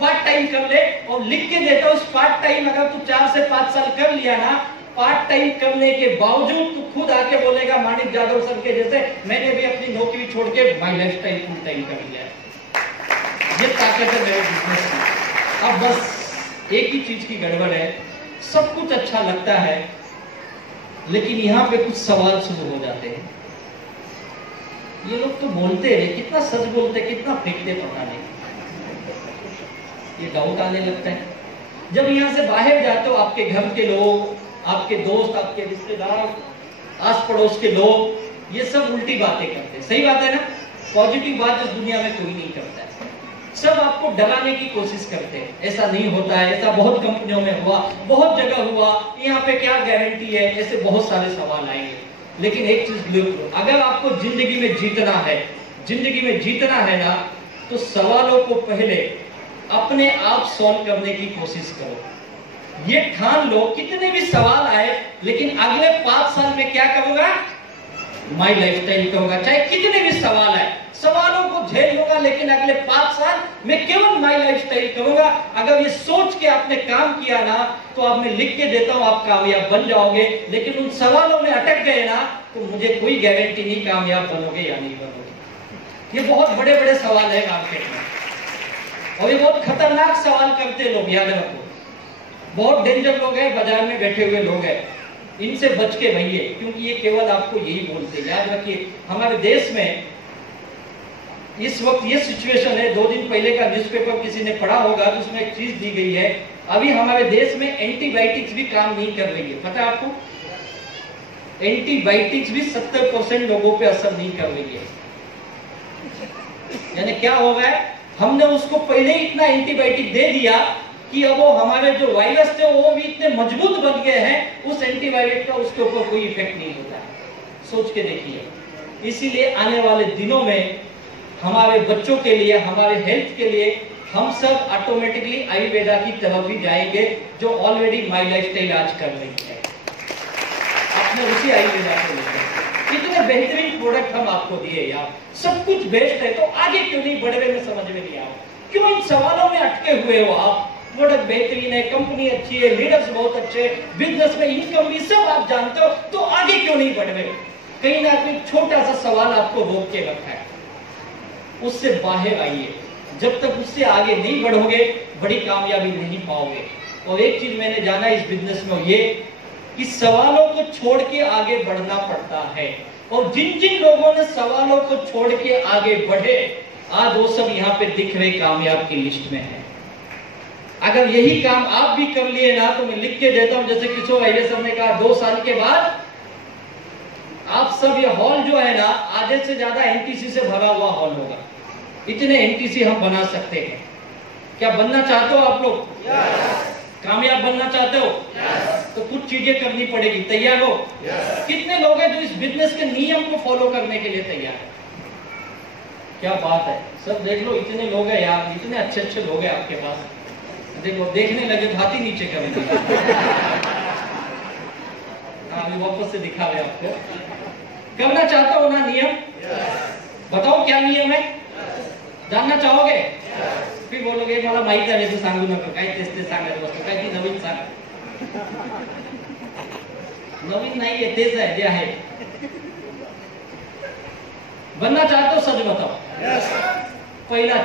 पार्ट टाइम कर ले, और लिख के देता हूँ पार्ट टाइम अगर तू 4 से 5 साल कर लिया ना, पार्ट टाइम करने के बावजूद तू खुद आके बोलेगा माणिक जाधव सर के जैसे मैंने भी अपनी नौकरी छोड़ के माई लाइफस्टाइल फुल टाइम कर लिया है। ये ताकत है मेरे बिजनेस में। अब बस एक ही चीज की गड़बड़ है, सब कुछ अच्छा लगता है, लेकिन यहाँ पे कुछ सवाल शुरू हो जाते हैं। ये लोग तो बोलते हैं, कितना सच बोलते, कितना फेंकते पता नहीं, ये डाउट आने लगता है। जब यहाँ से बाहर जाते हो, आपके घर के लोग, आपके दोस्त, आपके रिश्तेदार, आस पड़ोस के लोग, ये सब उल्टी बातें करते हैं। सही बात है ना? पॉजिटिव बात इस दुनिया में कोई नहीं करता है, सब आपको डराने की कोशिश करते हैं। ऐसा नहीं होता है, ऐसा बहुत कंपनियों में हुआ, बहुत जगह हुआ, यहाँ पे क्या गारंटी है, ऐसे बहुत सारे सवाल आएंगे। लेकिन एक चीज लो, अगर आपको जिंदगी में जीतना है, जिंदगी में जीतना है ना, तो सवालों को पहले अपने आप सॉल्व करने की कोशिश करो। ये ठान लो, कितने भी सवाल आए, लेकिन अगले 5 साल में क्या करूंगा? माई लाइफस्टाइल करूंगा। चाहे कितने भी सवाल आए, सवालों को झेल लूंगा, लेकिन अगले 5 साल में केवल माई लाइफस्टाइल करूंगा। अगर ये सोच के आपने काम किया ना, तो अब मैं लिख के देता हूं, आप कामयाब बन जाओगे। लेकिन उन सवालों में अटक गए ना, तो मुझे कोई गारंटी नहीं कामयाब बनोगे या नहीं बनोगे। ये बहुत बड़े बड़े सवाल है मार्केट में, और ये बहुत खतरनाक सवाल करते लोग, याद रखो। बहुत डेंजर लोग हैं, बाजार में बैठे हुए लोग हैं, इनसे बच के रहिए, क्योंकि ये केवल आपको यही बोलते। याद रखिए, हमारे देश में इस वक्त ये सिचुएशन है, 2 दिन पहले का न्यूज़पेपर किसी ने पढ़ा होगा, तो उसमें एक चीज दी गई है, अभी हमारे देश में एंटीबायोटिक्स भी काम नहीं कर रही है। पता है आपको? एंटीबायोटिक्स भी 70% लोगों पे असर नहीं कर रही है। यानी क्या हो रहा है, हमने उसको पहले ही इतना एंटीबायोटिक दे दिया कि अब वो हमारे जो वायरस थे वो भी इतने मजबूत बन गए हैं, उस एंटीबायोटिक का उसके ऊपर कोई इफेक्ट नहीं होता है। सोच के देखिए। इसीलिए आने वाले दिनों में हमारे बच्चों के लिए, हमारे हेल्थ के लिए, हम सब ऑटोमेटिकली आयुर्वेदा की तरफ ही जाएंगे, जो ऑलरेडी माई लाइफस्टाइल आज कर रही है। आपने उसी आयुर्वेदा को लेकर इतने बेहतरीन प्रोडक्ट हम आपको दिए यार, सब कुछ बेस्ट है, तो आगे क्यों नहीं बढ़ रहे? में समझ में नहीं आया, क्यों इन सवालों में अटके हुए हो आप? प्रोडक्ट बेहतरीन है, कंपनी अच्छी है, लीडर्स बहुत अच्छे, बिजनेस में इनकम भी सब आप जानते हो, तो आगे क्यों नहीं बढ़ रहे? कहीं ना कहीं छोटा सा सवाल आपको रोक के रखा है, उससे बाहर आइए। जब तक उससे आगे नहीं बढ़ोगे, बड़ी कामयाबी नहीं पाओगे। और एक चीज मैंने जाना इस बिजनेस में, ये कि सवालों को छोड़ के आगे बढ़ना पड़ता है। और जिन जिन लोगों ने सवालों को छोड़ के आगे बढ़े, आज वो सब यहाँ पे दिख रहे कामयाब की लिस्ट में है। अगर यही काम आप भी कर लिए ना, तो मैं लिख के देता हूं, जैसे किशोर अय्यर सर ने कहा, 2 साल के बाद आप सब, ये हॉल जो है ना, आधे से ज्यादा एनटीसी से भरा हुआ हॉल होगा। इतने एनटीसी हम बना सकते हैं। क्या बनना चाहते हो आप लोग? कामयाब बनना चाहते हो? तो कुछ चीजें करनी पड़ेगी। तैयार हो? कितने लोग हैं जो इस बिजनेस के नियम को फॉलो करने के लिए तैयार है? क्या बात है, सब देख लो, इतने लोग हैं यार, इतने अच्छे अच्छे लोग हैं आपके पास। देखो, देखने लगे तो हाथ ही नीचे करेंगे। अभी वापस से दिखा रहे आपको। करना चाहते हो ना नियम? बताओ क्या नियम है, जानना चाहोगे? फिर बोलोगे मला माहिती आहे, तू सांगू नका, काय तेच ते सांगायचं बसतो, काय ती नवीन सांग। नवीन नाही आहे, तेच आहे जे आहे। बनना चाहते हो? सच बताओ। पहला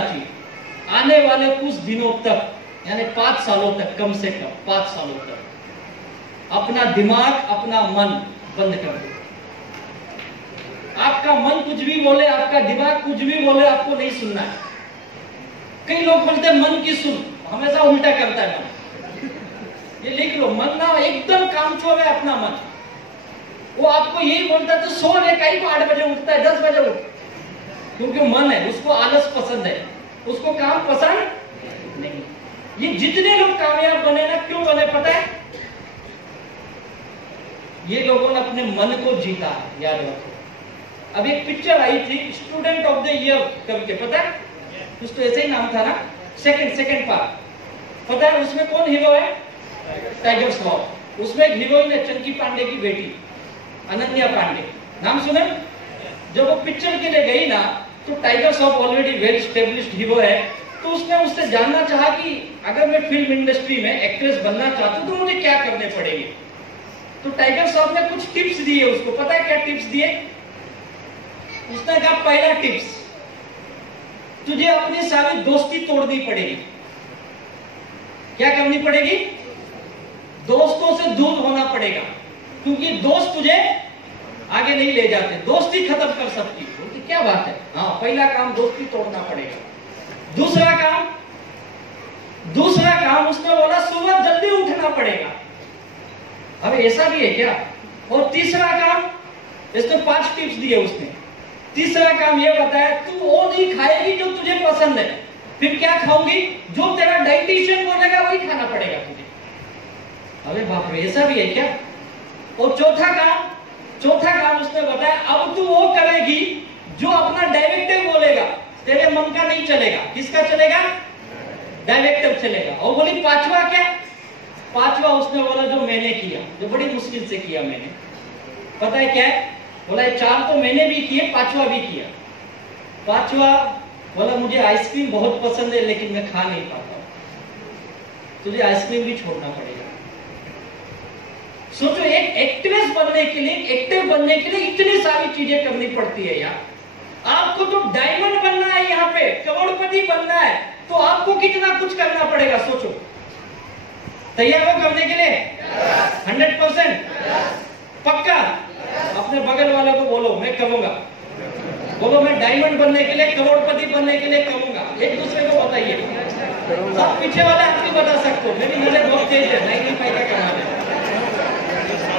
चीज, आने वाले कुछ दिनों तक, यानी 5 सालों तक, कम से कम 5 सालों तक अपना दिमाग, अपना मन बंद कर दो। आपका मन कुछ भी बोले, आपका दिमाग कुछ भी बोले, आपको नहीं सुनना है। कई लोग बोलते हैं मन की सुन, हमेशा उल्टा करता है मन। ये लिख लो, मन ना एकदम कामचोर है अपना मन। वो आपको यही बोलता है तो सो ले, कहीं को 8 बजे उठता है, 10 बजे उठ, क्योंकि मन है, उसको आलस पसंद है, उसको काम पसंद नहीं। ये जितने लोग कामयाब बने ना, क्यों बने पता है? ये लोगों ने अपने मन को जीता, याद रखो। अब एक पिक्चर आई थी, स्टूडेंट ऑफ द ईयर करके, पता है? कुछ तो ऐसे ही नाम था ना, सेकंड पार्ट। पता है उसमें कौन हीरो है? टाइगर श्रॉफ। उसमें एक हीरोइन है, चंकी पांडे की बेटी, अनन्या पांडे, नाम सुने? जब वो पिक्चर के लिए गई ना, तो tiger Shroff already well established hero है, तो उसने उससे जानना चाहा कि अगर मैं फिल्म इंडस्ट्री में एक्ट्रेस बनना चाहती हूँ तो मुझे क्या करने पड़ेंगे। तो टाइगर श्रॉफ ने कुछ टिप्स दिए उसको। पता है क्या टिप्स दिए? उसने कहा, पहला टिप्स, तुझे अपनी सारी दोस्ती तोड़नी पड़ेगी। क्या करनी पड़ेगी? दोस्तों से दूर होना पड़ेगा, क्योंकि दोस्त तुझे आगे नहीं ले जाते, दोस्ती खत्म कर सकती। तो क्या बात है? हाँ, पहला काम दोस्ती तोड़ना पड़ेगा। दूसरा काम उसने बोला सुबह जल्दी उठना पड़ेगा। अब ऐसा भी है क्या? और तीसरा काम, इसने 5 टिप्स दिए उसने। तीसरा काम ये बताया, तू वो नहीं खाएगी जो तुझे पसंद है। फिर क्या खाऊंगी? जो तेरा डाइटिशियन बोलेगा वही खाना पड़ेगा तुझे। अरे बाप रे, ऐसा भी है क्या? और चौथा काम उसने बताया, अब तू वो करेगी जो अपना डायरेक्टर बोलेगा, तेरे मन का नहीं चलेगा। किसका चलेगा? डायरेक्टर चलेगा। और बोली पांचवा क्या? पांचवा उसने बोला जो मैंने किया, जो बड़ी मुश्किल से किया मैंने। पता है क्या है? बोला 4 तो मैंने भी किए, 5वां भी किया। 5वां बोला मुझे आइसक्रीम बहुत पसंद है लेकिन मैं खा नहीं पाता, तुझे आइसक्रीम भी छोड़ना पड़ेगा। सोचो, एक एक्ट्रेस बनने के लिए, एक्टर बनने के लिए इतनी सारी चीजें करनी पड़ती है यार। आपको तो डायमंड बनना है, यहाँ पे करोड़पति बनना है, तो आपको कितना कुछ करना पड़ेगा। सोचो, तैयार हो करने के लिए? 100% पक्का? अपने बगल वाले को बोलो मैं करूंगा, बोलो मैं डायमंड बनने के लिए, करोड़पति बनने के लिए करूंगा। एक दूसरे को बताइए। सब पीछे वाले आप भी बता सकते हो, मेरी नजर बहुत तेज है, नहीं फायदा करना।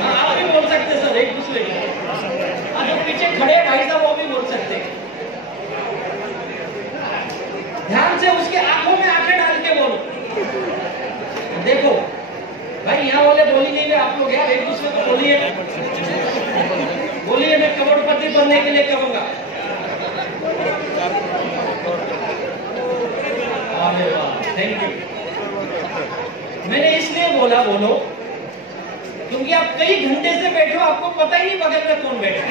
आप भी बोल सकते सर एक दूसरे को। जो पीछे खड़े भाई साहब वो भी बोल सकते। ध्यान से उसके आंखों में आंखें डाल के बोलो। देखो भाई, यहाँ वाले बोली नहीं रहे, आप लोग यार एक दूसरे को बोलिए। बोलिए मैं करोड़पति बनने के लिए करूंगा। अरे वाह, थैंक यू। मैंने इसलिए बोला बोलो क्योंकि आप कई घंटे से बैठो, आपको पता ही नहीं बगल में कौन बैठा।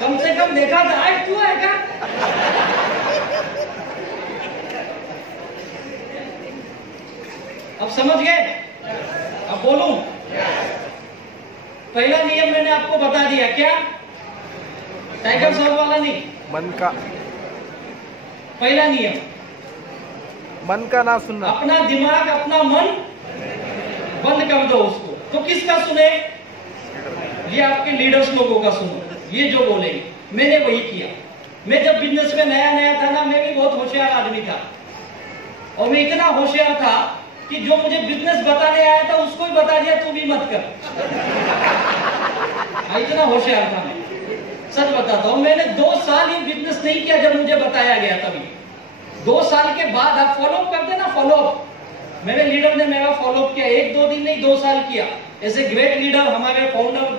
कम से कम देखा था आज क्यों आएगा। अब समझ गए? अब बोलूं? पहला नियम मैंने आपको बता दिया, क्या? टाइगर श्रॉफ वाला नहीं, मन का पहला नियम, मन का ना सुनना। अपना दिमाग, अपना मन बंद कर दो उसको। तो किसका सुने? ये आपके लीडर्स लोगों का सुनो, ये जो बोलेंगे। मैंने वही किया। मैं जब बिजनेस में नया था ना, मैं भी बहुत होशियार आदमी था, और मैं इतना होशियार था कि जो मुझे बिजनेस बताने आया था उसको ही बता दिया तू भी मत कर। इतना होशियार था मैं, सच बताता हूँ। मैंने 2 साल ये बिजनेस नहीं किया जब मुझे बताया गया, तभी 2 साल के बाद आप फॉलोअप करते ना, फॉलोअप, मेरे लीडर ने मेरा फॉलोअप किया। 1-2 दिन नहीं, 2 साल किया। ऐसे ग्रेट लीडर हमारे फाउंडर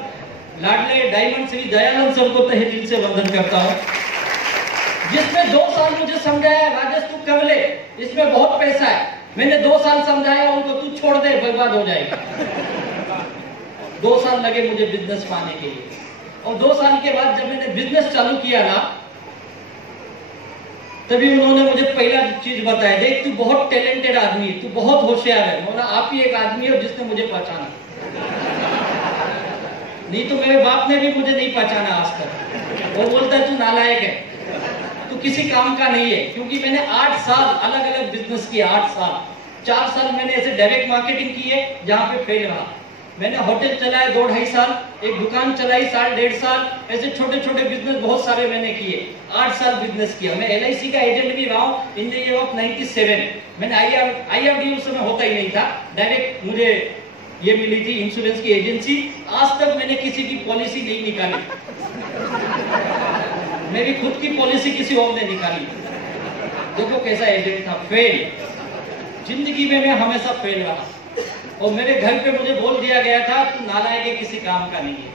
लाडले डायमंड श्री दयानंद सर को तहे दिल से वंदन करता हूँ, जिसने 2 साल मुझे समझाया, राजेश तू कर ले, इसमें बहुत पैसा है। मैंने 2 साल समझाया उनको, तू छोड़ दे बर्बाद हो जाएगा। 2 साल लगे मुझे बिजनेस पाने के लिए। और 2 साल के बाद जब मैंने बिजनेस चालू किया ना, तभी उन्होंने मुझे पहला चीज बताया, देख तू बहुत टैलेंटेड आदमी है, तू बहुत होशियार है। बोला आप ही एक आदमी हो जिसने मुझे पहचाना, नहीं तो मेरे बाप ने भी मुझे नहीं पहचाना आज तक। वो बोलता है तू नालायक है, तू किसी काम का नहीं है। क्योंकि मैंने 8 साल अलग अलग बिजनेस किया, 8 साल। 4 साल मैंने ऐसे डायरेक्ट मार्केटिंग की है जहां पे फेल रहा। मैंने होटल चलाया 2-2.5 साल, एक दुकान चलाई 1.5 साल, ऐसे छोटे छोटे बिजनेस बहुत सारे मैंने किए। 8 साल बिजनेस किया। मैं LIC का एजेंट भी रहा हूँ इन द ईयर ऑफ 97। मैंने IRD उस समय होता ही नहीं था, डायरेक्ट मुझे ये मिली थी इंश्योरेंस की एजेंसी। आज तक मैंने किसी की पॉलिसी नहीं निकाली, मेरी खुद की पॉलिसी किसी और ने निकाली। देखो कैसा एजेंट था, फेल। जिंदगी में मैं हमेशा फेल रहा। और मेरे घर पे मुझे बोल दिया गया था तू नालायक है, किसी काम का नहीं है।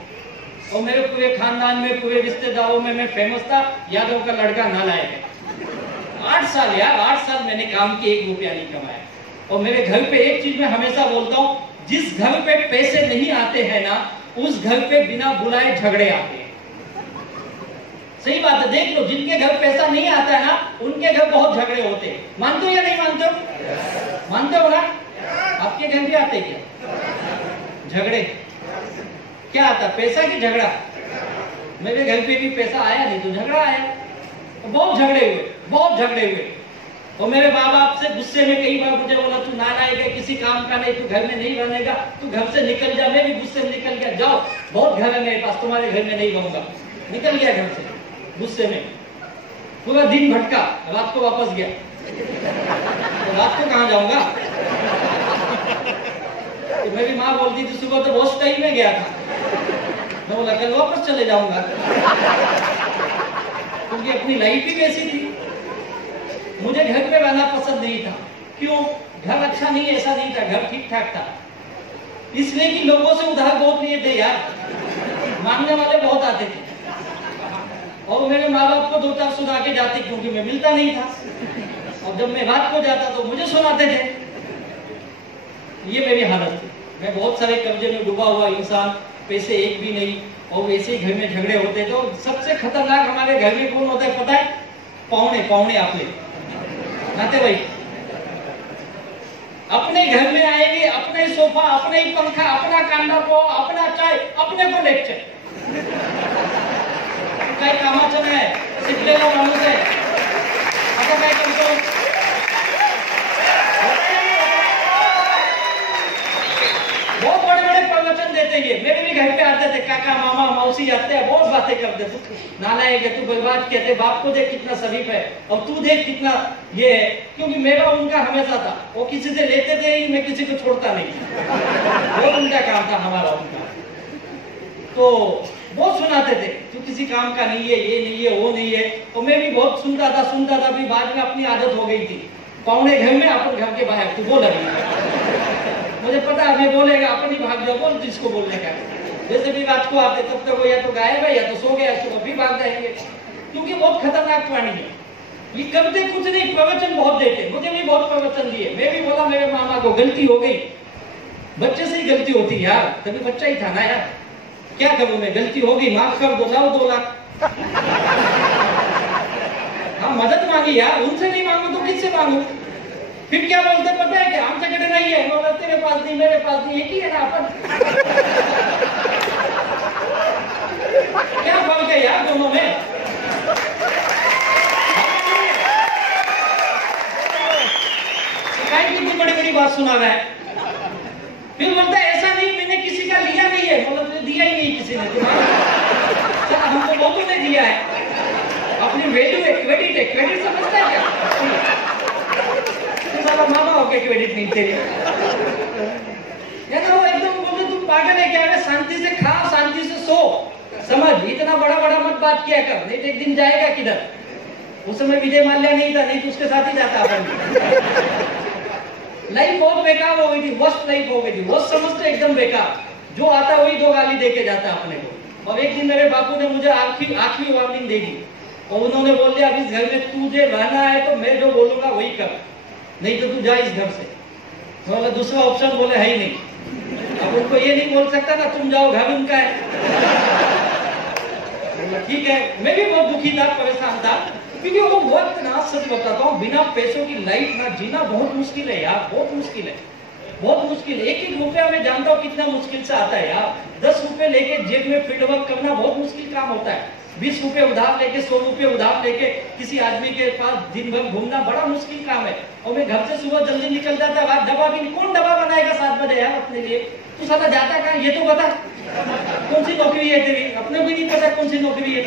और मेरे पूरे खानदान में, पूरे रिश्तेदारों में मैं फेमस था, यादव का लड़का नालायक है। 8 साल यार, 8 साल मैंने काम किए, 1 रुपया नहीं कमाया। और मेरे घर पे एक चीज मैं हमेशा बोलता हूँ, जिस घर पे पैसे नहीं आते हैं ना, उस घर पे बिना बुलाए झगड़े आते हैं। सही बात है, देख लो, जिनके घर पैसा नहीं आता है ना, उनके घर बहुत झगड़े होते हैं। मानते हो या नहीं मानते हो? मानते हो ना? आपके घर भी आते क्या झगड़े? क्या आता, पैसा की झगड़ा? मेरे घर पे भी पैसा आया नहीं तो झगड़ा आया। तो बहुत झगड़े हुए, बहुत झगड़े हुए। और मेरे माँ बाप से गुस्से में कई बार मुझे बोला, तू नालायक है, किसी काम का नहीं, तू घर में नहीं रहनेगा, तू घर से निकल जा। मैं भी गुस्से में निकल गया, जाओ बहुत घर है मेरे पास, तुम्हारे घर में नहीं रहूंगा। निकल गया घर से गुस्से में, पूरा दिन भटका, रात को वापस गया। तो रात को कहाँ जाऊंगा? तो मेरी माँ बोलती थी सुबह तो बहुत टाइम में गया था। मैं बोला कल वापस चले जाऊंगा, क्योंकि अपनी लाइफ ही वैसी थी। मुझे घर में रहना पसंद नहीं था। क्यों? घर अच्छा नहीं, ऐसा नहीं था, घर ठीक ठाक था। इसलिए कि लोगों से उधार बहुत लिए थे यार, मांगने वाले बहुत आते थे, और मेरे माँ बाप को 2 चार सुना के जाते, क्योंकि मैं मिलता नहीं था। और जब मैं रात को जाता तो मुझे सुनाते थे। ये मेरी हालत थी। मैं बहुत सारे कर्जे में डूबा हुआ इंसान, पैसे एक भी नहीं, और वैसे घर में झगड़े होते। तो सबसे खतरनाक हमारे घर में कौन होता है पता है? पाहुणे आपले नाते भाई। अपने घर में आएंगे, अपने सोफा, अपने ही पंखा, अपना कांदा को, अपना चाय, अपने को लेक्चर। काय कामाचं नाही, शिकलेला माणूस आहे, आता काय करतो? बहुत बड़े बड़े प्रवचन देते हैं। मेरे भी घर पे आते थे, काका मामा मौसी आते हैं, बहुत बातें करते। तू नालायक है, तू बर्बाद कहते, बाप को देख कितना शरीफ है, और तू देख कितना ये है। क्योंकि मेरा उनका हमेशा था, वो किसी से लेते थे ही, मैं किसी को छोड़ता नहीं, वो उनका काम था, हमारा उनका। तो बहुत सुनाते थे, तू किसी काम का नहीं है, ये नहीं है, वो नहीं है। और मैं भी बहुत सुनता था, भी बाद में अपनी आदत हो गई थी। पाहुणे घर में, अपन घर के बाहर, तू बोल मुझे पता है मैं बोलेगा, अपनी भाग जाओ, बोल जिसको बोलने का। जैसे भी रात को आते तब तक वो या तो गायब है या तो सो गया, सुबह भी भाग जाएंगे, क्योंकि बहुत खतरनाक प्राणी है। ये करते कुछ नहीं, प्रवचन बहुत देते। मुझे भी बहुत प्रवचन दिए। मैं भी बोला मेरे मामा को गलती हो गई, बच्चे से ही गलती होती यार, तभी बच्चा ही था ना यार, क्या करूं मैं, गलती हो गई, माफ कर दो, लाओ 2 लाख। हाँ मदद मांगी यार, उनसे नहीं मांगू तो किससे मांगू? फिर क्या बोलते पता है कि आमच्याकडे नहीं है, बोला तेरे पास नहीं, मेरे पास नहीं, एक ही है ना अपन। क्या फर्क है यार दोनों में? काय कितनी बड़ी बड़ी बात सुना रहा है। फिर बोलता है ऐसा नहीं, मैंने किसी का लिया नहीं है। बोला तुझे दिया ही नहीं किसी ने, तुम्हारा हमको बहुतों ने दिया है। अपनी वैल्यू है, क्रेडिट है, क्रेडिट समझता है क्या? मामा हो के क्रेडिट नहीं तेरे, वो एकदम बोलते तुम पागल है क्या? शांति से खा, शांति से सो, समझ, इतना बड़ा बड़ा मत बात किया कर, नहीं तो एक दिन जाएगा किधर। उस समय विजय माल्या नहीं था, नहीं तो उसके साथ ही जाता अपन। लाइफ बहुत बेकार हो गई थी, वर्स्ट लाइफ हो गई थी, वर्स्ट समझते एकदम बेकार। जो आता वही 2 गाली देके जाता अपने को। और एक दिन मेरे बापू ने मुझे आखिरी वार्निंग दे दी, और उन्होंने बोल दिया अब इस घर में तुझे रहना है तो मैं जो बोलूंगा वही कर, नहीं तो तू जा इस घर से। बोला दूसरा ऑप्शन बोले है ही नहीं। अब उनको ये नहीं बोल सकता ना तुम जाओ, घर उनका है। ठीक है, मैं भी बहुत दुखी था, परेशान था, क्योंकि वो वक्त ना, सच बताता हूँ, बिना पैसों की लाइफ ना जीना बहुत मुश्किल है यार, बहुत मुश्किल है, बहुत मुश्किल है। 1-1 रुपया मैं जानता हूँ कितना मुश्किल से आता है यार। 10 रुपए लेके जेब में फील्ड वर्क करना बहुत मुश्किल काम होता है। 20 रुपए उधार लेके, 100 रुपए उधार लेके किसी आदमी के पास दिन भर घूमना बड़ा मुश्किल काम है। और मैं घर से सुबह जल्दी निकल जाता, रात डब्बा भी कौन डब्बा बनाएगा 7 बजे यार अपने लिए? तू साला जाता कहाँ ये तो बता, कौन सी नौकरी है तेरी? अपने भी नहीं पता कौन सी नौकरी है,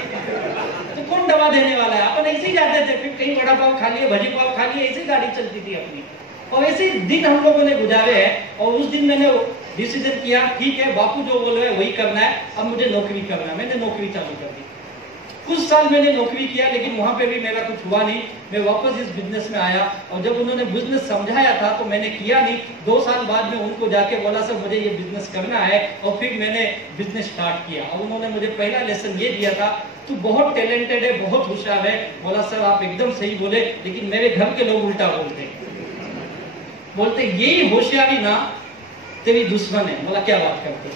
तो कौन डब्बा देने वाला है? अपन ऐसे ही जाते थे, फिर कहीं वड़ा पाव खा लिए, भजी पाव खा लिए, ऐसी गाड़ी चलती थी अपनी। और ऐसे दिन हम लोगों ने गुजारे हैं। और उस दिन मैंने डिसीजन किया, ठीक है बापू जो बोल रहे हैं वही करना है, अब मुझे नौकरी करना है। मैंने नौकरी चालू कर दी। कुछ साल मैंने नौकरी किया, लेकिन वहां पे भी मेरा कुछ हुआ नहीं। मैं वापस इस बिजनेस में आया, और जब उन्होंने बिजनेस समझाया था तो मैंने किया नहीं। 2 साल बाद में उनको जाके बोला सर मुझे ये बिजनेस करना है, और फिर मैंने बिजनेस स्टार्ट किया। और उन्होंने मुझे पहला लेसन ये दिया था, तू बहुत टैलेंटेड है, बहुत होशियार है। बोला सर आप एकदम सही बोले, लेकिन मेरे घर के लोग उल्टा बोलते यही होशियारी ना तेरी दुश्मन है। बोला क्या बात करते?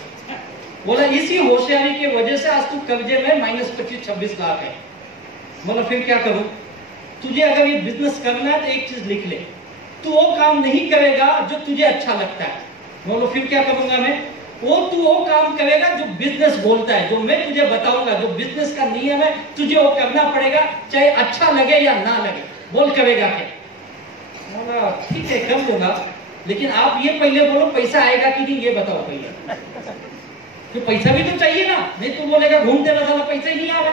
बोला इसी होशियारी की वजह से आज तू कर्जे में -25-26 लाख है। बोला फिर क्या करूं? तुझे अगर ये बिजनेस करना है तो एक चीज लिख ले, तू वो काम नहीं करेगा जो तुझे अच्छा लगता है। बोलो फिर क्या करूंगा मैं? तू वो काम करेगा जो बिजनेस बोलता है, जो मैं तुझे बताऊंगा, जो बिजनेस का नियम है, तुझे वो करना पड़ेगा, चाहे अच्छा लगे या ना लगे। बोल करेगा क्या? बोला ठीक है कर लूंगा, लेकिन आप ये पहले बोलो पैसा आएगा कि नहीं, ये बताओ पहले। तो पैसा भी तो चाहिए ना, नहीं तो बोलेगा घूमते रहा पैसा ही नहीं आ रहा।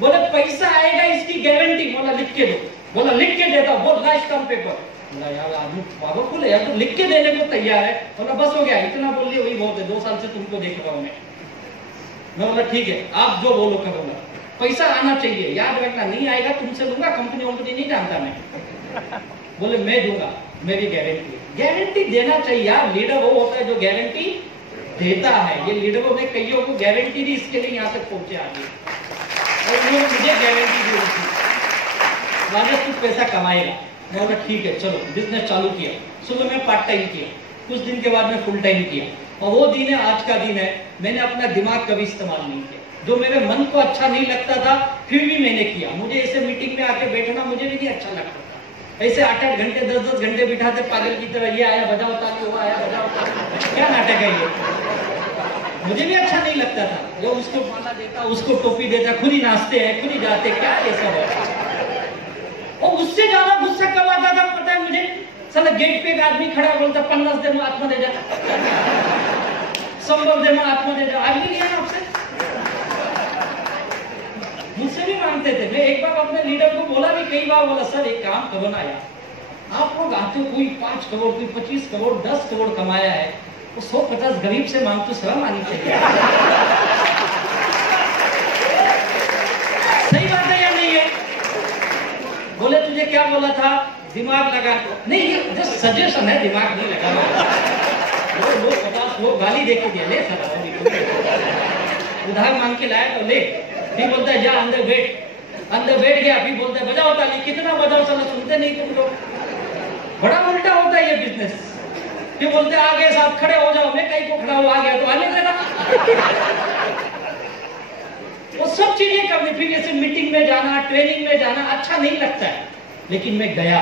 बोले पैसा आएगा इसकी गारंटी। बोला लिख के दो। बोला लिख के देता हूं। बोल लाइट कम पेपर। बोला यार आदमी पागल है यार, तो लिख के देने को तैयार है। बोला बस हो गया, इतना बोल लिया वही बहुत है, 2 साल से तुमको देख रहा हूं मैं बोला ठीक है आप जो बोलो करूंगा, पैसा आना चाहिए, याद रखना नहीं आएगा तुमसे लूंगा, कंपनी वंपनी नहीं जानता मैं। बोले मैं दूंगा, मेरी गारंटी देना चाहिए यार। लीडर वो होता है जो गारंटी देता है। ये लीडरों ने कईयों को गारंटी दी, इसके लिए यहाँ तक पहुंचे आगे, और उन्होंने मुझे गारंटी दी थी राजेश कुछ पैसा कमाएगा। मैं बोला ठीक है चलो, बिजनेस चालू किया। शुरू में पार्ट टाइम किया, कुछ दिन के बाद में फुल टाइम किया, और वो दिन है आज का दिन है। मैंने अपना दिमाग कभी इस्तेमाल नहीं किया, जो मेरे मन को अच्छा नहीं लगता था फिर भी मैंने किया। मुझे ऐसे मीटिंग में आके बैठना मुझे भी नहीं अच्छा लगता था। ऐसे 8-8 घंटे 10-10 घंटे बिठाते पागल की तरह, ये आया बजाओ ताली, वो आया बजाओ ताली, क्या नाटक है ये। मुझे भी अच्छा नहीं लगता था, जो उसको माला देता उसको टोपी देता, खुद ही नाचते हैं खुद ही जाते, क्या ये सब है। और उससे ज्यादा गुस्सा कब आता था पता है मुझे, साला गेट पे एक आदमी खड़ा बोलता 50 दिन में आत्मा दे जा, 100 दिन में आत्मा दे जा। आदमी लिया ना आपसे, मुझसे भी मांगते थे। मैं एक बार अपने लीडर को बोला भी, कई बार बोला सर एक काम करो ना यार, आप लोग आते हो, कोई 5 करोड़ कोई 25 करोड़ 10 करोड़ कमाया है, वो 150 गरीब से मांग तो शर्म आनी चाहिए। सही बात है या नहीं है? बोले तुझे क्या बोला था, दिमाग लगा। नहीं ये जस्ट सजेशन है, दिमाग नहीं लगाना। लोग 50 लोग गाली दे के दिया, ले उधार मांग के लाया तो ले। फिर बोलता है जा अंदर बैठ गया। फिर बोलता है बजाओ ताली, कितना बजाओ साला सुनते नहीं तुम लोग। बड़ा उल्टा होता है ये बिजनेस। फिर बोलते हैं आगे साहब खड़े हो जाओ, मैं कहीं को खड़ा हुआ आ गया तो आने देना। वो सब चीजें करनी, फिर जैसे मीटिंग में जाना, ट्रेनिंग में जाना अच्छा नहीं लगता है, लेकिन मैं गया,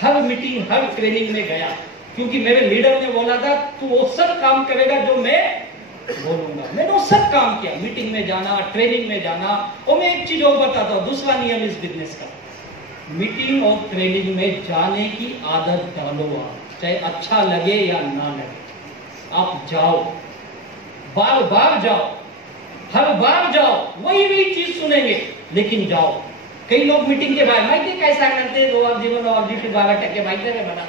हर मीटिंग हर ट्रेनिंग में गया, क्योंकि मेरे लीडर ने बोला था तू वो सब काम करेगा जो मैं बोलूंगा। मैंने वो सब काम किया, मीटिंग में जाना, ट्रेनिंग में जाना। और मैं एक चीज और बताता हूँ, दूसरा नियम इस बिजनेस का, मीटिंग और ट्रेनिंग में जाने की आदत डालो आप, चाहे अच्छा लगे या ना लगे, आप जाओ, बार बार जाओ, हर बार जाओ, वही चीज सुनेंगे, लेकिन जाओ। कई लोग मीटिंग के बाद माहिती काय सांगणार ते 12 माहिती है बना।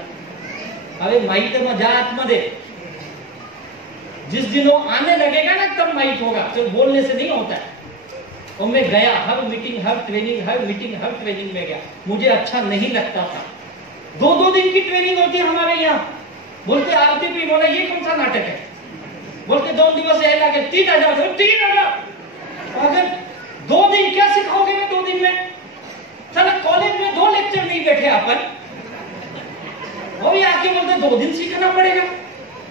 अरे माहिती में जा आतमध्ये, जिस दिन वो आने लगेगा ना तब माहित होगा, तो बोलने से नहीं होता है। और मैं गया, हर मीटिंग हर ट्रेनिंग में गया, मुझे अच्छा नहीं लगता था। 2-2 दिन की ट्रेनिंग होती है हमारे यहाँ। बोलते आरती भी बोला ये कौन सा नाटक है, बोलते 2 दिवस यायला लागेल 3,000। अगर 2 दिन क्या सिखाओगे मैं 2 दिन में? चलो कॉलेज में 2 लेक्चर नहीं बैठे अपन, और ये आके बोलते 2 दिन सीखना पड़ेगा।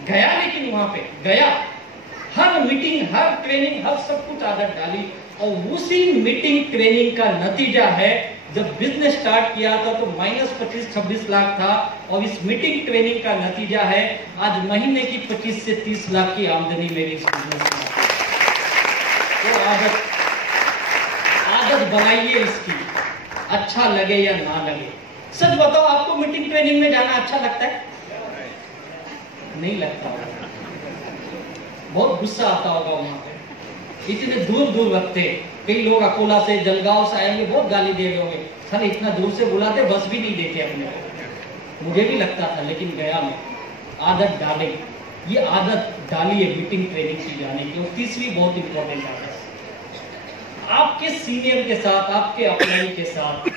गया, लेकिन वहां पे गया, हर मीटिंग हर ट्रेनिंग हर सब कुछ आदत डाली, और उसी मीटिंग ट्रेनिंग का नतीजा है, जब बिजनेस स्टार्ट किया था तो -25-26 लाख था, और इस मीटिंग ट्रेनिंग का नतीजा है आज महीने की 25 से 30 लाख की आमदनी मेरी इस बिजनेस में। तो आदत बनाइए इसकी, अच्छा लगे या ना लगे। सच बताओ, आपको मीटिंग ट्रेनिंग में जाना अच्छा लगता है? नहीं लगता होगा, बहुत गुस्सा आता होगा वहां पे, इतने दूर रखते। कई लोग अकोला से जलगांव से आएंगे, बहुत गाली दे रहे होंगे, सर इतना दूर से बुलाते, बस भी नहीं देते अपने को। मुझे भी लगता था, लेकिन गया मैं, आदत डाले, ये आदत डाली है मीटिंग ट्रेनिंग की जाने की। और तीसरी बहुत इंपॉर्टेंट आदत, आपके सीनियर के साथ, आपके अपलाइन के साथ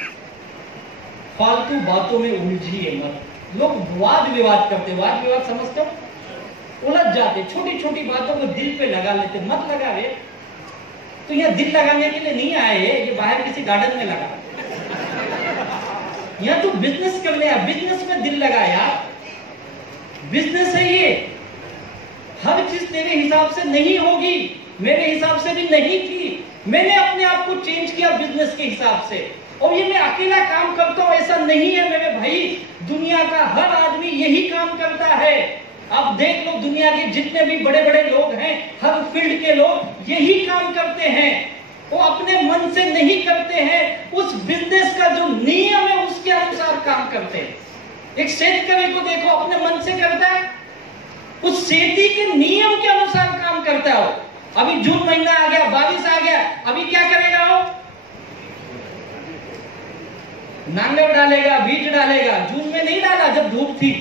फालतू बातों में उलझिए मत। लोग वाद विवाद करते, वाद विवाद समझते हो, उलझ जाते, छोटी छोटी बातों को दिल पे लगा लेते। मत लगा रे, तो यहाँ दिल लगाने के लिए नहीं आए, ये बाहर किसी गार्डन में लगा, यहाँ तो बिजनेस करने आया, बिजनेस में दिल लगा यार, बिजनेस है ये। हर चीज तेरे हिसाब से नहीं होगी, मेरे हिसाब से भी नहीं थी। मैंने अपने आप को चेंज किया बिजनेस के हिसाब से, और ये मैं अकेला काम करता हूं ऐसा नहीं है मेरे भाई, दुनिया का हर आदमी यही काम करता है। आप देख लो, दुनिया के जितने भी बड़े बड़े लोग हैं, हर फील्ड के लोग यही काम करते हैं। वो अपने मन से नहीं करते हैं, उस बिजनेस का जो नियम है उसके अनुसार काम करते हैं। एक शेतकरी को देखो, अपने मन से करता है, उस खेती के नियम के अनुसार काम करता हो। अभी जून महीना आ गया, बारिश आ गया, अभी क्या करेगा वो? नांगर डालेगा, बीज डालेगा। जून में नहीं डाला जब धूप थी।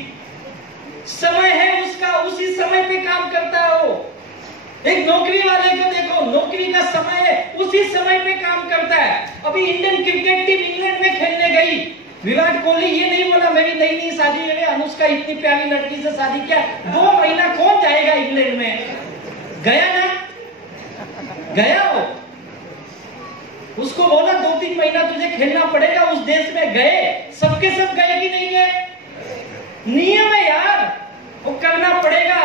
समय है उसका, उसी समय पे काम करता है वो। एक नौकरी वाले को देखो, नौकरी का समय है, उसी समय पे काम करता है। अभी इंडियन क्रिकेट टीम इंग्लैंड में खेलने गई, विराट कोहली ये नहीं बोला मेरी नई नई शादी है, अनुष्का इतनी प्यारी लड़की से शादी किया, 2 महीना कौन जाएगा इंग्लैंड में? गया ना, गया वो। उसको बोला 2-3 महीना तुझे खेलना पड़ेगा उस देश में, गए। सबके सब गए कि नहीं गए? नियम है यार, वो करना पड़ेगा।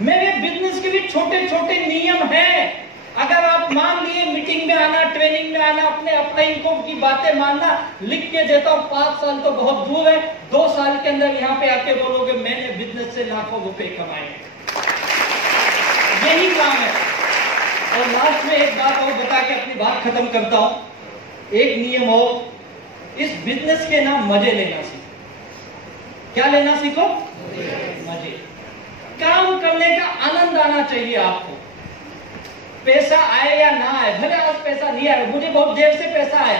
मेरे बिजनेस के भी छोटे छोटे नियम हैं। अगर आप मान लिए मीटिंग में आना, ट्रेनिंग में आना, अपने अपलाइन को की बातें मानना, लिख के देता हूं। 5 साल तो बहुत दूर है, 2 साल के अंदर यहाँ पे आके बोलोगे मैंने बिजनेस से लाखों रुपए कमाए। यही काम है। और लास्ट में एक बात और बता के अपनी बात खत्म करता हूं। एक नियम हो, इस बिजनेस के ना मजे लेना सीखो। क्या लेना सीखो? मजे। काम करने का आनंद आना चाहिए आपको। पैसा आए या ना आए, भले आज पैसा नहीं आया, मुझे बहुत देर से पैसा आया,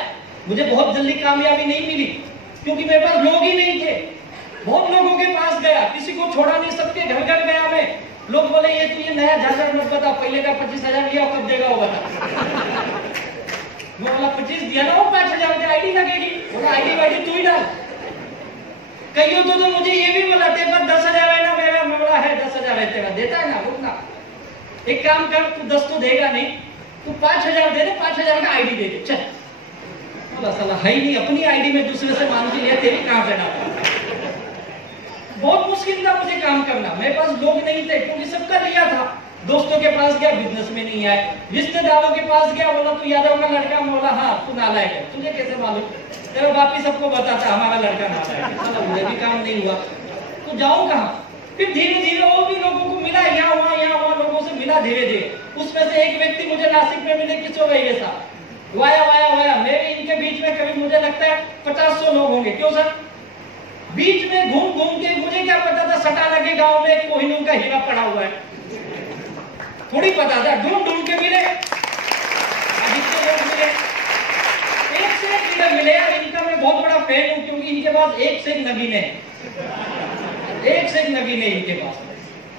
मुझे बहुत जल्दी कामयाबी नहीं मिली क्योंकि मेरे पास लोग ही नहीं थे। बहुत लोगों के पास गया, किसी को छोड़ा नहीं, सबके घर घर गया मैं। लोग बोले ये तो ये नया झाझड़ मत बता, पहले का 25,000 लिया, कब देगा वो बता। मैं बोला 25 दिया ना, वो 5,000 की आईडी लगेगी। बोला आईडी वाईडी तू ही डाल। कईयों तो मुझे ये भी बोला तेरे पास 10,000 है ना मेरा? मैं बोला है 10,000 है तेरा, देता है ना? रुकना, एक काम कर, तू 10 तो देगा नहीं, तू 5,000 दे दे, 5,000 का आईडी दे दे, चल। बोला साला है ही नहीं, अपनी आईडी में दूसरे से मांग लिया, तेरी कहां से डाला? बहुत मुश्किल था मुझे काम करना, मेरे पास लोग नहीं थे क्योंकि सबका लिया था। दोस्तों के पास गया, बिजनेस में नहीं आए। रिश्तेदारों के पास गया, बोला तू यादव का लड़का? बोला हाँ। तू नालायक है, तुझे कैसे मालूम? तेरे बाप ही सबको बताता हमारा लड़का नालायक है। चलो मुझे भी काम नहीं हुआ तो जाऊं कहाँ? फिर धीरे धीरे और भी लोगों को मिला, यहाँ वहाँ लोगों से मिला धीरे धीरे। उसमें से एक व्यक्ति मुझे नासिक में मिले, किस हो गई साहब, वाया मेरे इनके बीच में कभी मुझे लगता है 50-100 लोग होंगे। क्यों सर? बीच में घूम घूम के, मुझे क्या पता था सटाना के गांव में एक कोहिनूर का हीरा पड़ा हुआ है, थोड़ी पता था। ढूंढ ढूंढ के मिले, अधिकतर लोग मिले, एक से एक लीडर मिले। यार इनका मैं बहुत बड़ा फैन हूं क्योंकि इनके पास एक से एक नगीने हैं, एक से एक नगीने इनके पास।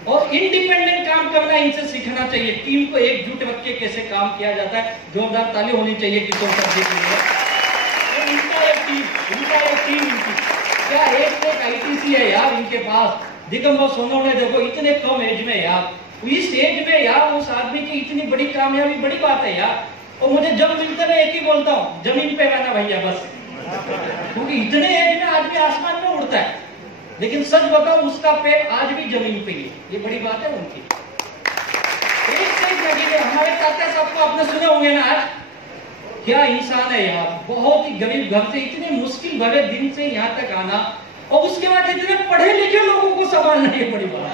और इंडिपेंडेंट काम करना इनसे सीखना चाहिए। टीम को एकजुट रख के कैसे काम किया जाता है। जोरदार ताली होनी चाहिए किशोर सर जी के लिए। इनका एक टीम इनकी क्या एक आईटीसी है यार इनके पास। दिगंबर सोनवणे देखो इतने कम एज में यार, इस एज में यार उस आदमी की इतनी बड़ी कामयाबी, बड़ी बात है यार। और मुझे जब मिलते मैं एक ही बोलता हूँ, जमीन पे रहना भैया बस, क्योंकि इतने एज में आदमी आसमान में उड़ता है, लेकिन सच बताओ उसका पैर आज भी जमीन पे है। ये बड़ी बात है उनकी। एक से एक नगीने। हमारे तात्या साहब को आपने सुने होंगे ना, आज क्या इंसान है यार, बहुत ही गरीब घर से इतने मुश्किल भरे दिन से यहाँ तक आना, और उसके बाद इतने पढ़े लिखे लोगों को संभालना, ये बड़ी बात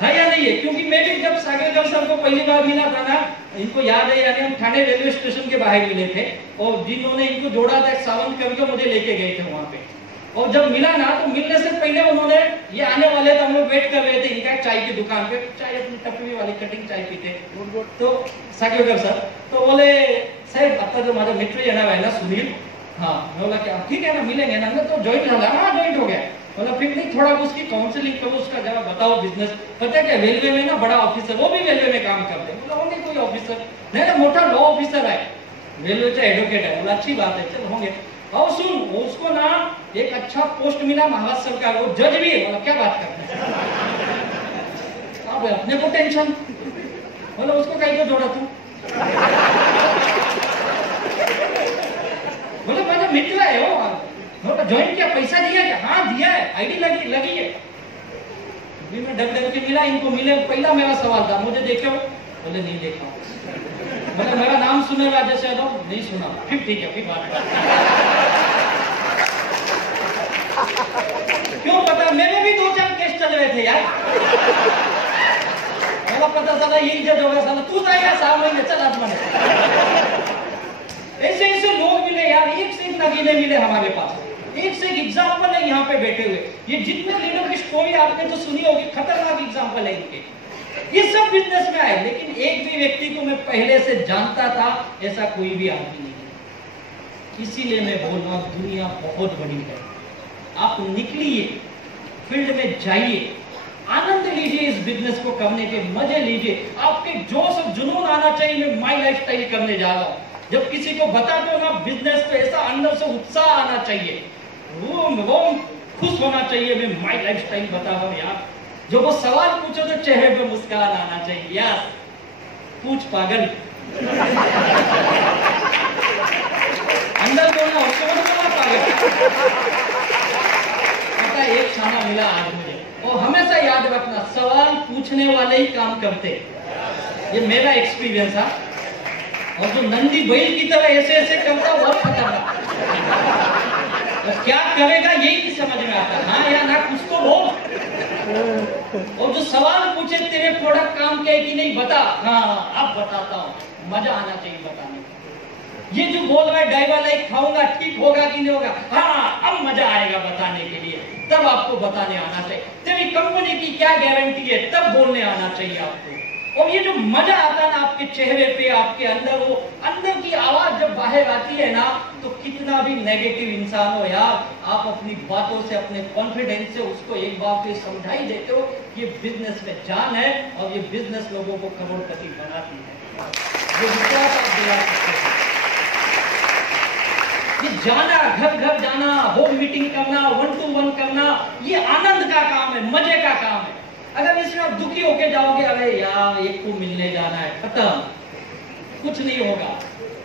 है या नहीं है? क्योंकि मैं भी जब सागर सर को पहली बार मिला था ना, इनको याद है, यानी हम ठाणे रेलवे स्टेशन के बाहर मिले थे, और जिन्होंने इनको जोड़ा था सावंत करके मुझे लेके गए थे वहां पे। और जब मिला ना तो मिलने से पहले उन्होंने, ये आने वाले थे, हम लोग वेट कर रहे थे इनका चाय की दुकान पे, चाय अपनी टपरी वाली कटिंग चाय पीते, तो सागर सर तो बोले साहब आता जो माझा मित्र येणार आहे ना सुनील, हाँ। मैं बोला क्या ठीक है ना मिलेंगे ना, तो ज्वाइन झाला? हाँ ज्वाइन हो गया। बोला फिर नहीं थोड़ा उसकी काउंसलिंग करो, उसका जरा बताओ बिजनेस। पता है क्या, रेलवे में ना बड़ा ऑफिसर, वो भी रेलवे में काम करते हैं। बोला होंगे कोई ऑफिसर? नहीं ना, मोटा लॉ ऑफिसर है, रेलवे का एडवोकेट है। बोला अच्छी बात है, चल होंगे। और सुन, उसको ना एक अच्छा पोस्ट मिला महाराष्ट्र सरकार, वो जज भी है। बोला क्या बात करते हैं? अब अपने को टेंशन। बोला उसको कहीं को जोड़ा तू? बोला मेरा मित्र है वो। बोला ज्वाइन किया, पैसा दिया क्या? हाँ दिया है, आईडी लगी है। मैं डग डग के मिला, इनको मिले। पहला मेरा सवाल था, मुझे देखे हो? बोले नहीं देखा। बोला मेरा नाम सुने राजेश यादव? नहीं सुना। फिर ठीक है, फिर बात। क्यों पता, मेरे भी 2-4 केस चल रहे थे यार। मेरा पता चला यही जज होगा, साला तू जाएगा 6 महीने, चल आज मैंने। ऐसे ऐसे लोग मिले यार, एक से एक नगीने मिले हमारे पास। एक से एक एग्जाम्पल है यहाँ पे बैठे हुए। ये जितने लीडर की स्टोरी आपने तो सुनी होगी, खतरनाक एग्जाम्पल है इनके। ये सब बिजनेस में आए, लेकिन एक भी व्यक्ति को मैं पहले से जानता था ऐसा कोई भी आदमी नहीं है। इसीलिए मैं बोल रहा हूँ दुनिया बहुत बड़ी है। आप निकलिए, फील्ड में जाइए, आनंद लीजिए, इस बिजनेस को करने के मजे लीजिए। आपके जोश और जुनून आना चाहिए, मैं माई लाइफस्टाइल करने जा रहा हूँ। जब किसी को बताते हो ना बिजनेस तो ऐसा अंदर से उत्साह आना चाहिए, वो खुश होना चाहिए, मैं माई लाइफस्टाइल बता रहा हूँ यार। जो वो सवाल पूछो तो चेहरे पे मुस्कान आना चाहिए यार। पूछ पागल अंदर बोलना, उसको बोलना पागल। पता है, एक खाना मिला आज मुझे, और हमेशा याद रखना सवाल पूछने वाले ही काम करते। ये मेरा एक्सपीरियंस है। और जो नंदी बैल की तरह ऐसे ऐसे करता है बहुत खतरनाक। तो क्या करेगा यही नहीं समझ में आता, हाँ या ना कुछ तो बोल। और जो सवाल पूछे तेरे प्रोडक्ट काम के कि नहीं बता, हाँ अब बताता हूँ, मजा आना चाहिए बताने में। ये जो बोल रहा है ड्राइवर लाइक खाऊंगा, ठीक होगा कि नहीं होगा, हाँ अब मजा आएगा बताने के लिए, तब आपको बताने आना चाहिए। तेरी कंपनी की क्या गारंटी है, तब बोलने आना चाहिए आपको। और ये जो मजा आता है ना आपके चेहरे पे, आपके अंदर, वो अंदर की आवाज जब बाहर आती है ना, तो कितना भी नेगेटिव इंसान हो यार, आप अपनी बातों से, अपने कॉन्फिडेंस से उसको एक बार फिर समझाई देते हो। ये बिजनेस में जान है, और ये बिजनेस लोगों को करोड़पति बनाती है। ये विश्वास आप दिला सकते हैं। ये जाना, घर घर जाना, होम मीटिंग करना, 1 to 1 करना, ये आनंद का काम है, मजे का काम है। अगर इसमें आप दुखी होके जाओगे, अरे यार एक को मिलने जाना है, खत्म, कुछ नहीं होगा।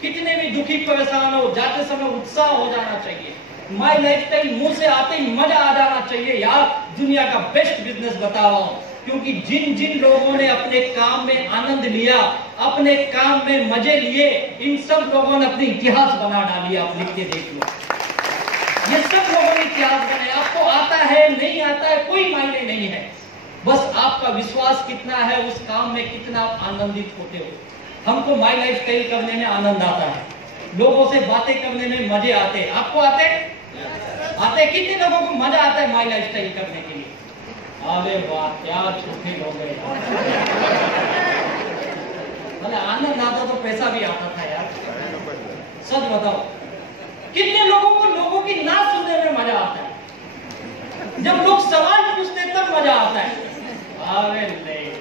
कितने भी दुखी परेशान हो, जाते समय उत्साह हो जाना चाहिए। माई लाइफस्टाइल मुंह से आते ही मजा आ जाना चाहिए यार, दुनिया का बेस्ट बिजनेस बता रहा हूं। क्योंकि जिन जिन लोगों ने अपने काम में आनंद लिया, अपने काम में मजे लिए, इन सब लोगों ने अपने इतिहास बना डाली। आप लिख के देख लो, ये सब लोगों ने इतिहास बनाया। आपको आता है नहीं आता है कोई मायने नहीं है, बस आपका विश्वास कितना है, उस काम में कितना आप आनंदित होते हो। हमको माई लाइफस्टाइल करने में आनंद आता है, लोगों से बातें करने में मजे आते हैं। आपको आते आते कितने लोगों को मजा आता है माई लाइफस्टाइल करने के लिए? अरे वाह, क्या छोटे लोग हैं। मतलब आनंद आता तो पैसा भी आता था यार, सच बताओ। कितने लोगों को लोगों की ना सुनने में मजा आता है, जब लोग सवाल पूछते तब मजा आता है। अरे नहीं,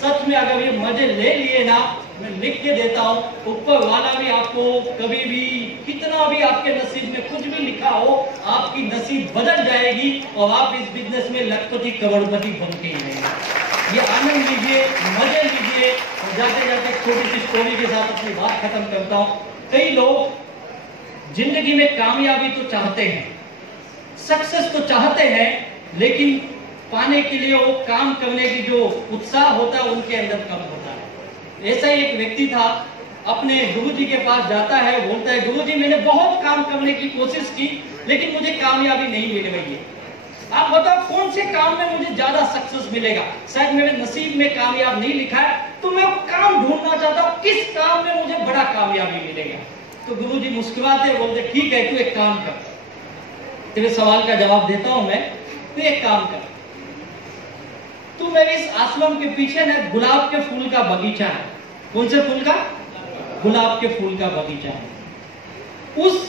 सच में अगर ये मजे ले लिए ना, मैं लिख के देता हूँ, ऊपर वाला भी आपको कभी भी, कितना भी आपके नसीब में कुछ भी लिखा हो, आपकी नसीब बदल जाएगी और आप इस बिजनेस में लखपति करोड़पति बन के ही रहेंगे। ये आनंद लीजिए, मजे लीजिए। और जाते जाते छोटी सी स्टोरी के साथ अपनी बात खत्म करता हूँ। कई लोग जिंदगी में कामयाबी तो चाहते हैं, सक्सेस तो चाहते हैं, लेकिन पाने के लिए वो काम करने की जो उत्साह होता है उनके अंदर कम होता है। ऐसा ही एक व्यक्ति था, अपने गुरुजी के पास जाता है, बोलता है गुरुजी मैंने बहुत काम करने की कोशिश की लेकिन मुझे कामयाबी नहीं मिल रही है। आप बताओ कौन से काम में मुझे ज्यादा सक्सेस मिलेगा? शायद मेरे नसीब में कामयाब नहीं लिखा है, तो मैं काम ढूंढना चाहता हूँ किस काम में मुझे बड़ा कामयाबी मिलेगा। तो गुरुजी मुस्कुराते बोलते ठीक है, तू एक काम कर, तेरे सवाल का जवाब देता हूं मैं, तू एक काम कर, तू मेरे इस आश्रम के पीछे ना गुलाब के फूल का बगीचा है। कौन से फूल का? गुलाब के फूल का बगीचा है। उस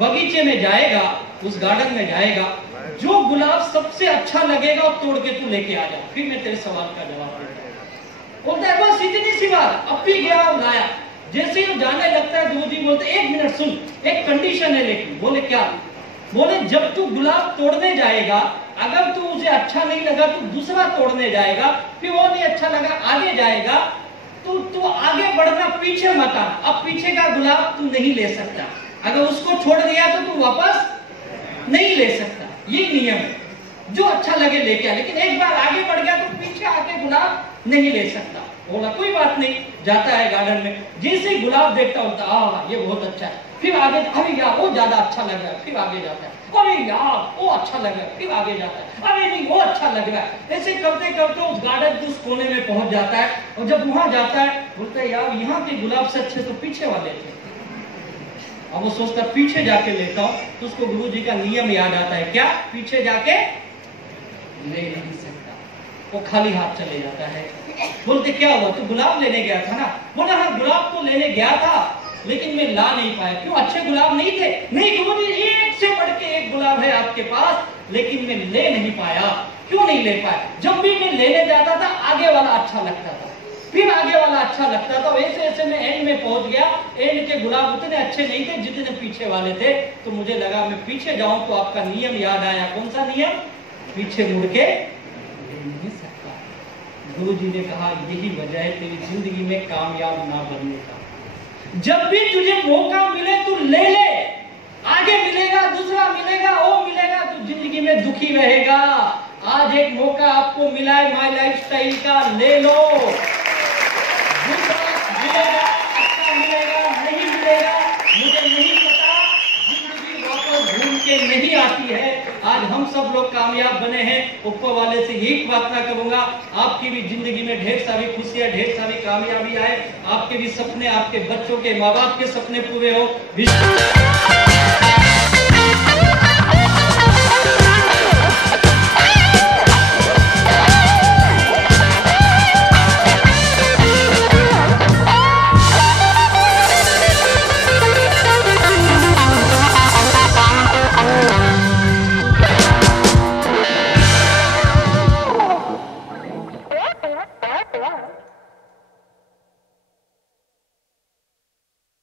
बगीचे में जाएगा, उस गार्डन में जाएगा, जो गुलाब सबसे अच्छा लगेगा वो तोड़ के तू लेके आ जा, फिर मैं तेरे सवाल का जवाब दूंगा। बोलता है बस इतनी सी बात। अब भी गया और लाया। जैसे ही जाने लगता है गुरुजी बोलते एक मिनट सुन, एक कंडीशन है। लेकिन बोले क्या? बोले जब तू गुलाब तोड़ने जाएगा, अगर तू उसे अच्छा नहीं लगा तो दूसरा तोड़ने जाएगा, फिर वो नहीं अच्छा लगा आगे जाएगा, तो तू आगे बढ़ना, पीछे मत आ। अब पीछे का गुलाब तू नहीं ले सकता, अगर उसको छोड़ दिया तो तू वापस नहीं ले सकता। ये नियम है, जो अच्छा लगे लेके आ, लेकिन एक बार आगे बढ़ गया तो पीछे आके गुलाब नहीं ले सकता। बोला कोई बात नहीं। जाता है गार्डन में, जैसे ही गुलाब देखता होता ये बहुत अच्छा है, फिर आगे, अरे यार वो ज्यादा अच्छा लग रहा है, फिर आगे जाता है, अरे यार वो अच्छा लग रहा है, फिर आगे जाता है, अरे नहीं वो अच्छा लग रहा है। ऐसे करते करते उस गार्डन के उस कोने में पहुंच जाता है, और जब वहां जाता है बोलता है यार यहाँ के गुलाब से अच्छे तो पीछे वाले थे। अब वो सोचता पीछे जाके लेता हूं, तो उसको गुरुजी का नियम याद आता है, क्या? पीछे जाके ले नहीं सकता, वो खाली हाथ चले जाता है। बोलते क्या हुआ, तू गुलाब लेने गया था ना? बोला हाँ गुलाब तो लेने गया था, लेकिन मैं ला नहीं पाया। क्यों, अच्छे गुलाब नहीं थे? नहीं गुरुजी, एक से बढ़ के एक गुलाब है आपके पास, लेकिन मैं ले नहीं पाया। क्यों नहीं ले पाया? जब भी मैं लेने जाता था आगे वाला अच्छा लगता था, फिर आगे वाला अच्छा लगता था, ऐसे ऐसे मैं एंड में पहुंच गया। एंड के गुलाब उतने अच्छे नहीं थे जितने पीछे वाले थे, तो मुझे लगा मैं पीछे जाऊं तो आपका नियम याद आया। कौन सा नियम? पीछे मुड़ के नहीं सकता। गुरुजी ने कहा यही वजह है तेरी जिंदगी में कामयाब ना बनने का। जब भी तुझे मौका मिले तू ले ले, आगे मिलेगा, दूसरा मिलेगा, वो मिलेगा, तू जिंदगी में दुखी रहेगा। आज एक मौका आपको मिला है माय लाइफस्टाइल का, ले लो। दूसरा मिलेगा, अच्छा मिलेगा, नहीं मिलेगा मुझे नहीं पता, जिंदगी वापस घूम के नहीं आती है। आज हम सब लोग कामयाब बने हैं, ऊपर वाले से यही प्रार्थना करूंगा आपकी भी जिंदगी में ढेर सारी खुशियां, ढेर सारी कामयाबी आए, आपके भी सपने, आपके बच्चों के, माँ बाप के सपने पूरे हो।